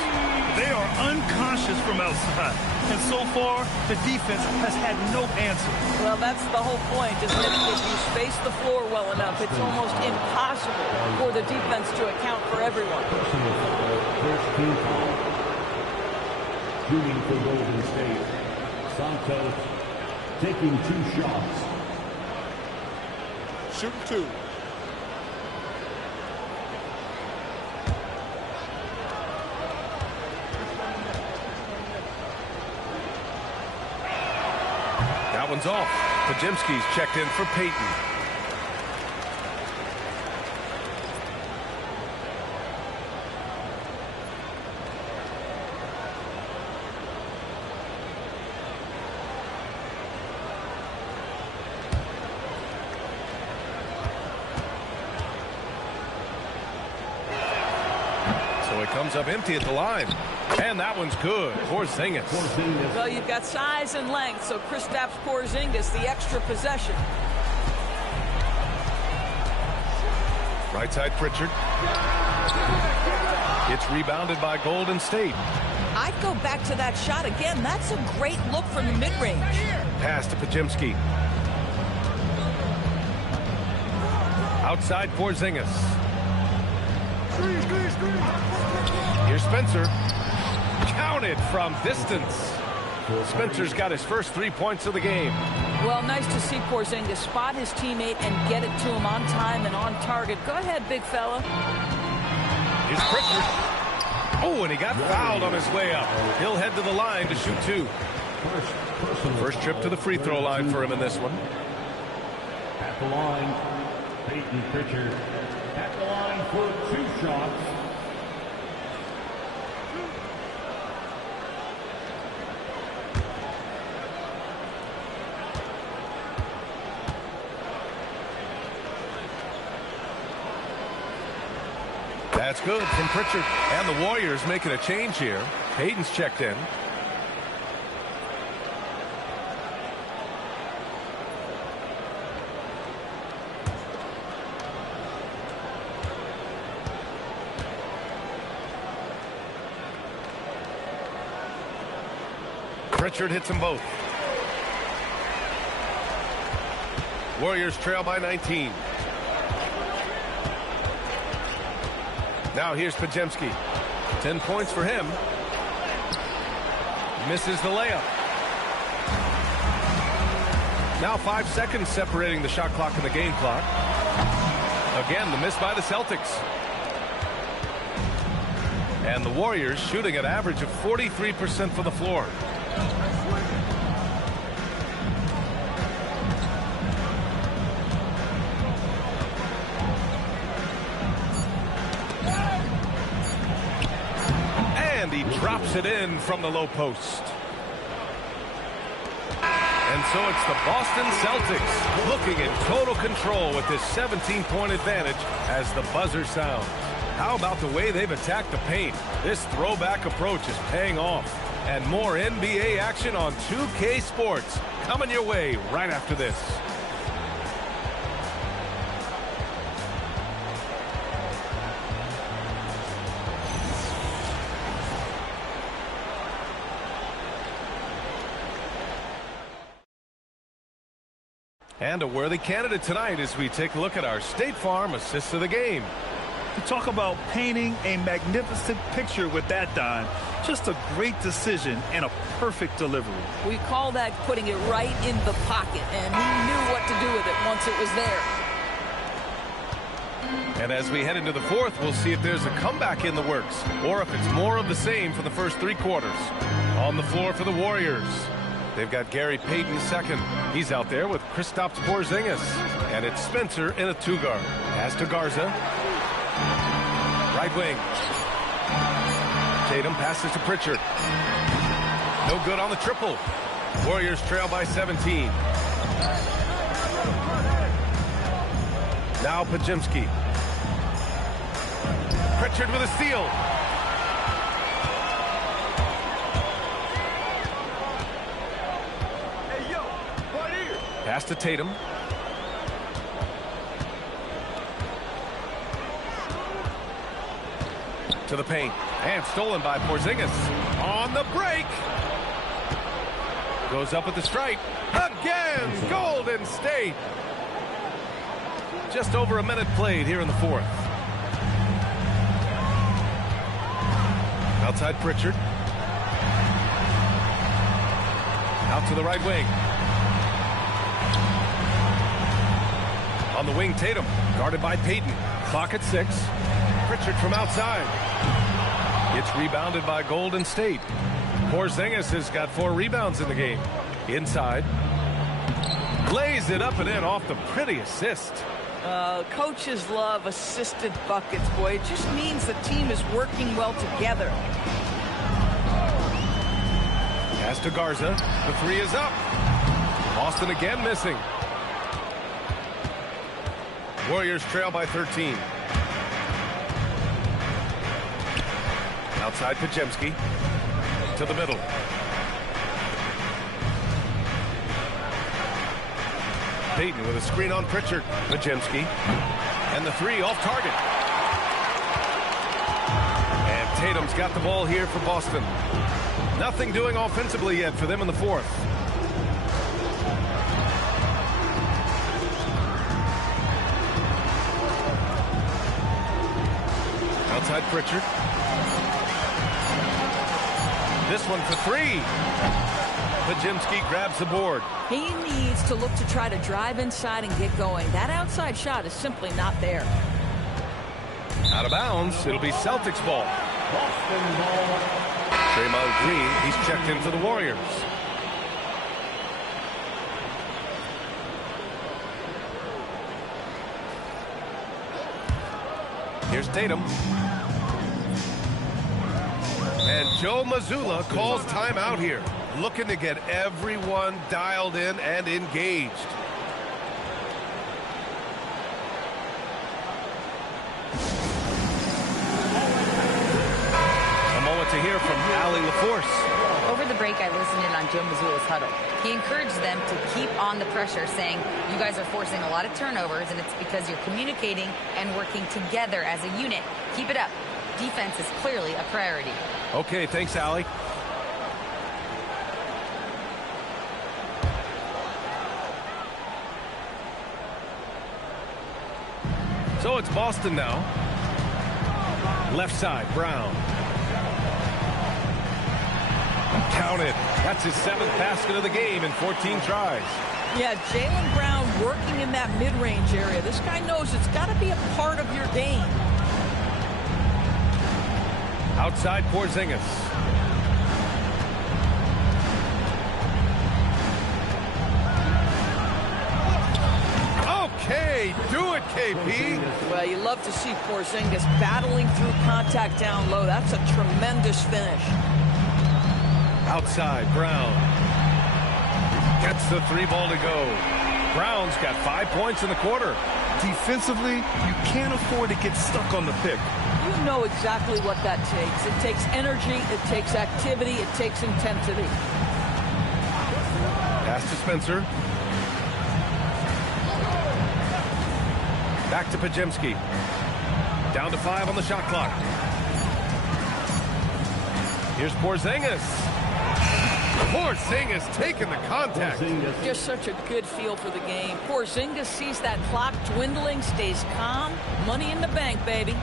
They are unconscious from outside. And so far, the defense has had no answer. Well, that's the whole point, isn't it? If you space the floor well enough, it's almost impossible for the defense to account for everyone. Shooting for Golden State. Santos taking 2 shots. Shooting 2. That one's off. Pajimski's checked in for Peyton. So it comes up empty at the line. And that one's good. Porzingis. Well, you've got size and length, so Kristaps Porzingis, the extra possession. Right side, Pritchard. It's rebounded by Golden State. I'd go back to that shot again. That's a great look from the mid-range. Pass to Pajimski. Outside, Porzingis. Here's Spencer. Counted from distance. Spencer's got his first 3 points of the game. Well, nice to see Porzingis spot his teammate and get it to him on time and on target. Go ahead, big fella. Here's Pritchard. Oh, and he got fouled on his way up. He'll head to the line to shoot 2. First trip to the free throw line for him in this one. At the line, Peyton Pritchard. At the line for 2 shots. That's good from Pritchard. And the Warriors making a change here. Peyton's checked in. Pritchard hits them both. Warriors trail by 19. Now here's Pajemski. 10 points for him. Misses the layup. Now 5 seconds separating the shot clock and the game clock. Again, the miss by the Celtics. And the Warriors shooting an average of 43% for the floor. And he drops it in from the low post. And so it's the Boston Celtics looking in total control with this 17-point advantage as the buzzer sounds. How about the way they've attacked the paint? This throwback approach is paying off. And more NBA action on 2K Sports coming your way right after this. And a worthy candidate tonight as we take a look at our State Farm assist of the game. To talk about painting a magnificent picture with that, Don. Just a great decision and a perfect delivery. We call that putting it right in the pocket, and he knew what to do with it once it was there. And as we head into the fourth, we'll see if there's a comeback in the works or if it's more of the same for the first 3 quarters. On the floor for the Warriors, they've got Gary Payton second. He's out there with Kristaps Porzingis. And it's Spencer in a 2-guard. Pass to Garza. Right wing. Tatum passes to Pritchard. No good on the triple. Warriors trail by 17. Now Pajemski. Pritchard with a steal. Hey, yo, right here. Pass to Tatum. To the paint. And stolen by Porzingis. On the break. Goes up with the strike. Again, Golden State. Just over a minute played here in the fourth. Outside Pritchard. Out to the right wing. On the wing, Tatum. Guarded by Payton. Clock at 6. Pritchard from outside. It's rebounded by Golden State. Porzingis has got 4 rebounds in the game. Inside. Lays it up and in off the pretty assist. Coaches love assisted buckets, boy. It just means the team is working well together. Pass to Garza. The 3 is up. Boston again missing. Warriors trail by 13. Outside Pajemski. To the middle. Payton with a screen on Pritchard. Pajemski. And the 3 off target. And Tatum's got the ball here for Boston. Nothing doing offensively yet for them in the fourth. Outside Pritchard. This one for 3. Pajemski grabs the board. He needs to look to try to drive inside and get going. That outside shot is simply not there. Out of bounds. It'll be Celtics ball. Draymond Green, he's checked in for the Warriors. Tatum. And Joe Mazzulla calls timeout here, looking to get everyone dialed in and engaged. A moment to hear from Allie LaForce. Over the break, I listened in on Joe Mazzulla's huddle. He encouraged them to keep on the pressure, saying, you guys are forcing a lot of turnovers, and it's because you're communicating and working together as a unit. Keep it up. Defense is clearly a priority. Okay, thanks, Allie. So it's Boston now. Left side, Brown. Counted. That's his 7th basket of the game in 14 tries. Yeah, Jaylen Brown working in that mid-range area. This guy knows it's got to be a part of your game. Outside Porzingis. Okay, do it, KP. Well, you love to see Porzingis battling through contact down low. That's a tremendous finish. Outside, Brown. Gets the 3 ball to go. Brown's got 5 points in the quarter. Defensively, you can't afford to get stuck on the pick. You know exactly what that takes. It takes energy, it takes activity, it takes intensity. Pass to Spencer. Back to Pajemski. Down to 5 on the shot clock. Here's Porzingis. Porzingis taking the contact. Just such a good feel for the game. Porzingis sees that clock dwindling, stays calm. Money in the bank, baby.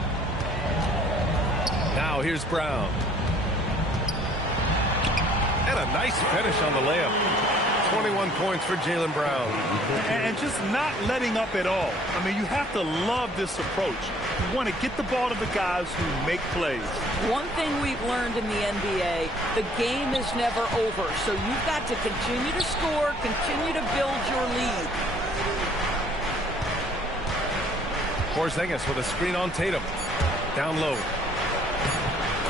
Now here's Brown. And a nice finish on the layup. 21 points for Jaylen Brown. And just not letting up at all. I mean, you have to love this approach. You want to get the ball to the guys who make plays. One thing we've learned in the NBA, the game is never over. So you've got to continue to score, continue to build your lead. Porzingis with a screen on Tatum. Down low.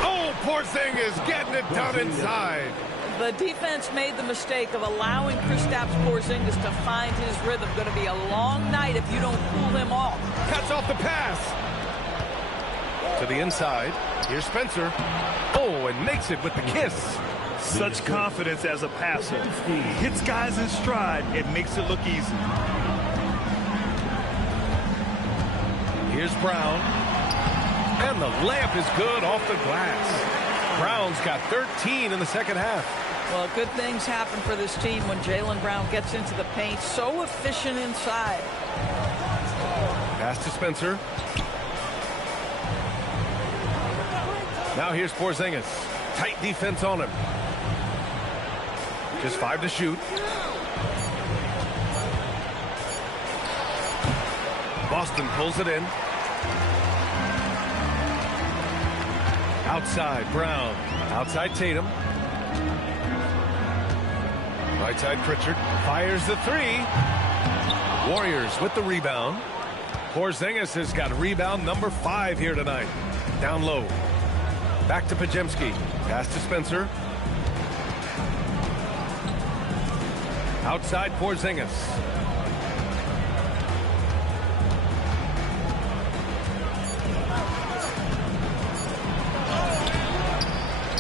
Oh, Porzingis getting it done inside. The defense made the mistake of allowing Kristaps Porzingis to find his rhythm. Going to be a long night if you don't cool him off. Cuts off the pass. To the inside. Here's Spencer. Oh, and makes it with the kiss. Such confidence as a passer. He hits guys in stride. It makes it look easy. Here's Brown. And the layup is good off the glass. Brown's got 13 in the second half. Well, good things happen for this team when Jaylen Brown gets into the paint. So efficient inside. Pass to Spencer. Now here's Porzingis. Tight defense on him. Just 5 to shoot. Boston pulls it in. Outside, Brown. Outside, Tatum. Right side, Pritchard. Fires the 3. Warriors with the rebound. Porzingis has got rebound number 5 here tonight. Down low. Back to Pajemski. Pass to Spencer. Outside, Porzingis.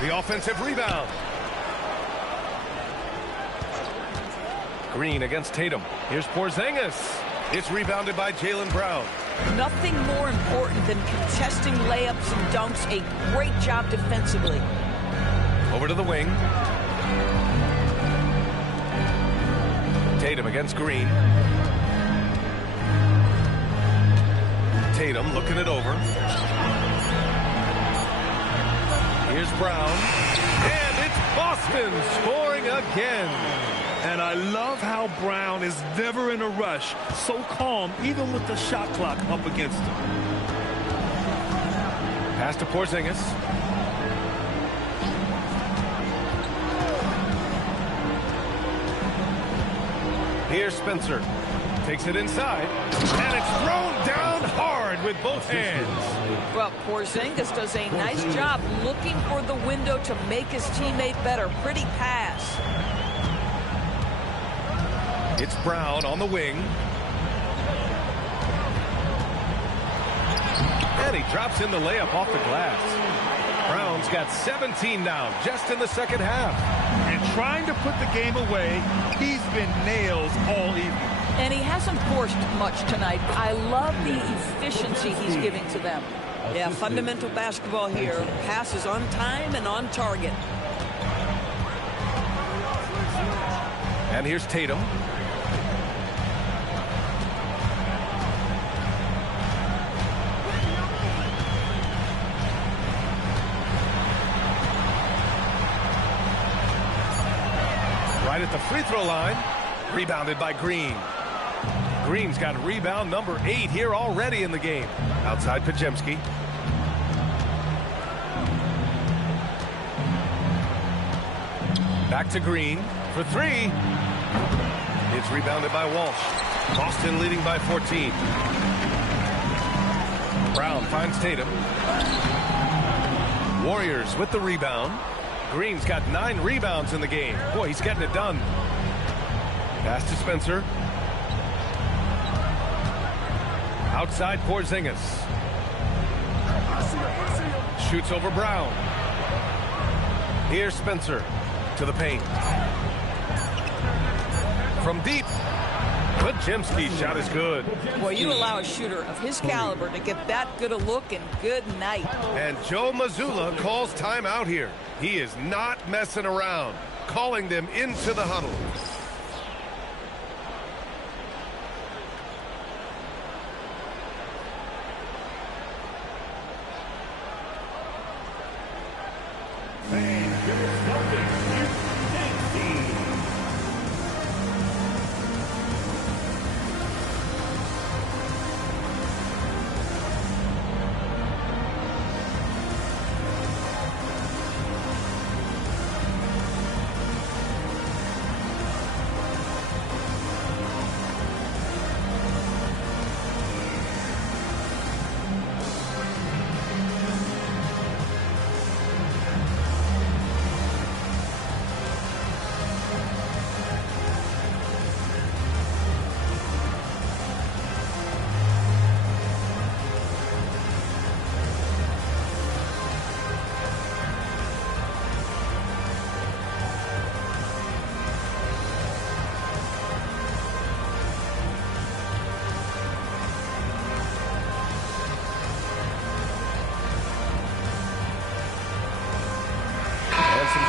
The offensive rebound. Green against Tatum. Here's Porzingis. It's rebounded by Jaylen Brown. Nothing more important than contesting layups and dunks. A great job defensively. Over to the wing. Tatum against Green. Tatum looking it over. Here's Brown. And it's Boston scoring again. And I love how Brown is never in a rush. So calm, even with the shot clock up against him. Pass to Porzingis. Here's Spencer. Takes it inside, and it's thrown down hard with both hands. Well, Porzingis does a nice job looking for the window to make his teammate better. Pretty pass. It's Brown on the wing. And he drops in the layup off the glass. Brown's got 17 now, just in the second half. And trying to put the game away, he's been nails all evening. And he hasn't forced much tonight. I love the efficiency he's giving to them. Yeah, fundamental basketball here. Passes on time and on target. And here's Tatum. Right at the free throw line. Rebounded by Green. Green's got rebound number 8 here already in the game. Outside Pajemski. Back to Green for 3. It's rebounded by Walsh. Boston leading by 14. Brown finds Tatum. Warriors with the rebound. Green's got 9 rebounds in the game. Boy, he's getting it done. Pass to Spencer. Outside Porzingis. Shoots over Brown. Here's Spencer to the paint. From deep. Pajemski's shot is good. Boy, you allow a shooter of his caliber to get that good a look and good night. And Joe Mazzulla calls timeout here. He is not messing around, calling them into the huddle.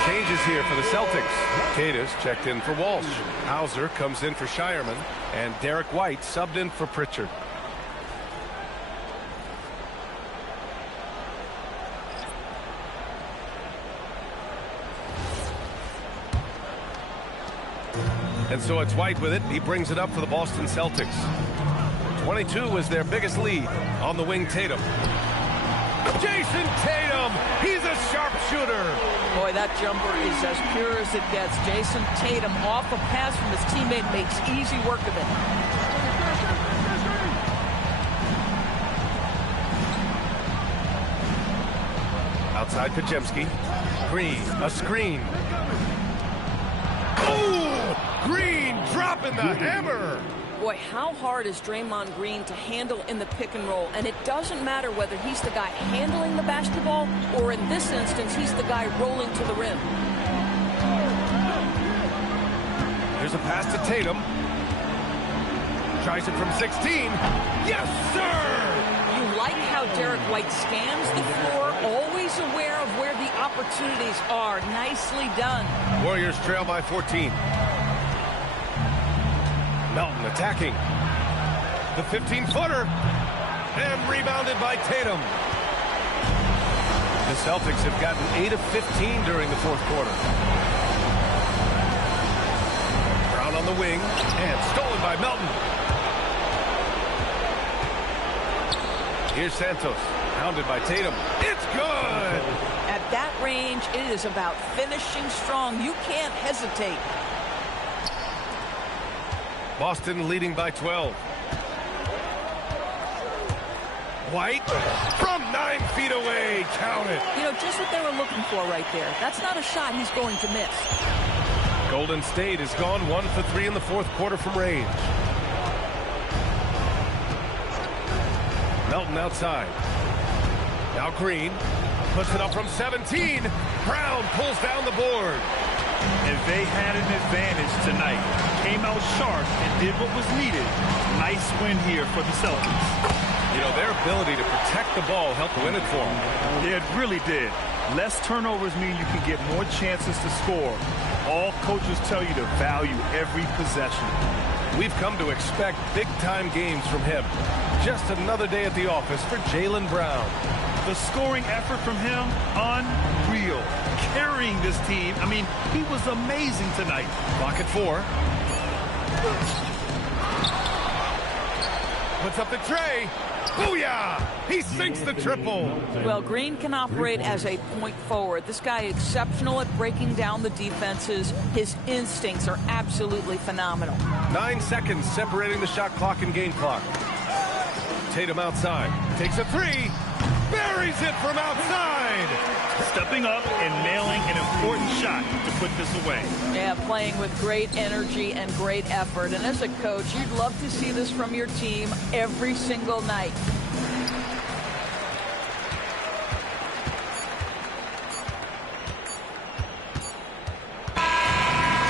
Changes here for the Celtics. Cadis checked in for Walsh. Hauser comes in for Shireman. And Derek White subbed in for Pritchard. And so it's White with it. He brings it up for the Boston Celtics. 22 was their biggest lead. On the wing, Tatum. Jason Tatum! He's a sharpshooter! Boy, that jumper is as pure as it gets. Jason Tatum off a pass from his teammate makes easy work of it. Outside Pajemski. Green, a screen. Oh! Green dropping the hammer! Boy, how hard is Draymond Green to handle in the pick and roll? And it doesn't matter whether he's the guy handling the basketball or in this instance, he's the guy rolling to the rim. There's a pass to Tatum. Tries it from 16. Yes, sir! You like how Derek White scans the floor, always aware of where the opportunities are. Nicely done. Warriors trail by 14. Melton attacking. The 15-footer. And rebounded by Tatum. The Celtics have gotten 8 of 15 during the fourth quarter. Brown on the wing. And stolen by Melton. Here's Santos. Hounded by Tatum. It's good! At that range, it is about finishing strong. You can't hesitate. Boston leading by 12. White from 9 feet away. Count it. You know, just what they were looking for right there. That's not a shot he's going to miss. Golden State has gone 1 for 3 in the fourth quarter from range. Melton outside. Now Green puts it up from 17. Brown pulls down the board. And they had an advantage tonight. Came out sharp and did what was needed. Nice win here for the Celtics. You know, their ability to protect the ball helped win it for them. Yeah, it really did. Less turnovers mean you can get more chances to score. All coaches tell you to value every possession. We've come to expect big-time games from him. Just another day at the office for Jaylen Brown. The scoring effort from him, unreal. Carrying this team. I mean, he was amazing tonight. Clock at 4. Puts up the tray. Booyah! He sinks the triple. Well, Green can operate as a point forward. This guy is exceptional at breaking down the defenses. His instincts are absolutely phenomenal. 9 seconds separating the shot clock and game clock. Tatum outside. Takes a 3. Buries it from outside. Stepping up and nailing an important shot to put this away. Yeah, playing with great energy and great effort. And as a coach, you'd love to see this from your team every single night.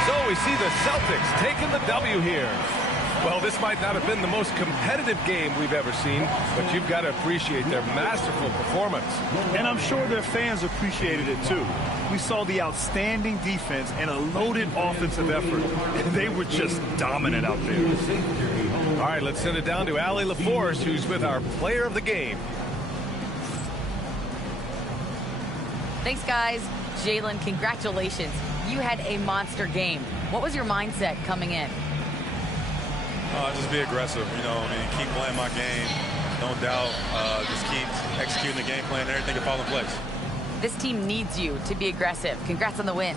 So we see the Celtics taking the W here. Well, this might not have been the most competitive game we've ever seen, but you've got to appreciate their masterful performance. And I'm sure their fans appreciated it too. We saw the outstanding defense and a loaded offensive effort. They were just dominant out there. All right, let's send it down to Allie LaForce, who's with our player of the game. Thanks, guys. Jaylen, congratulations. You had a monster game. What was your mindset coming in? Just be aggressive, you know, keep playing my game, no doubt, just keep executing the game plan and everything will fall in place. This team needs you to be aggressive. Congrats on the win.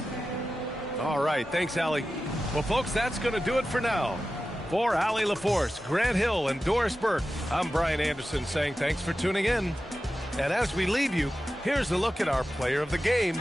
All right, thanks, Allie. Well, folks, that's going to do it for now. For Allie LaForce, Grant Hill, and Doris Burke, I'm Brian Anderson saying thanks for tuning in. And as we leave you, here's a look at our player of the game.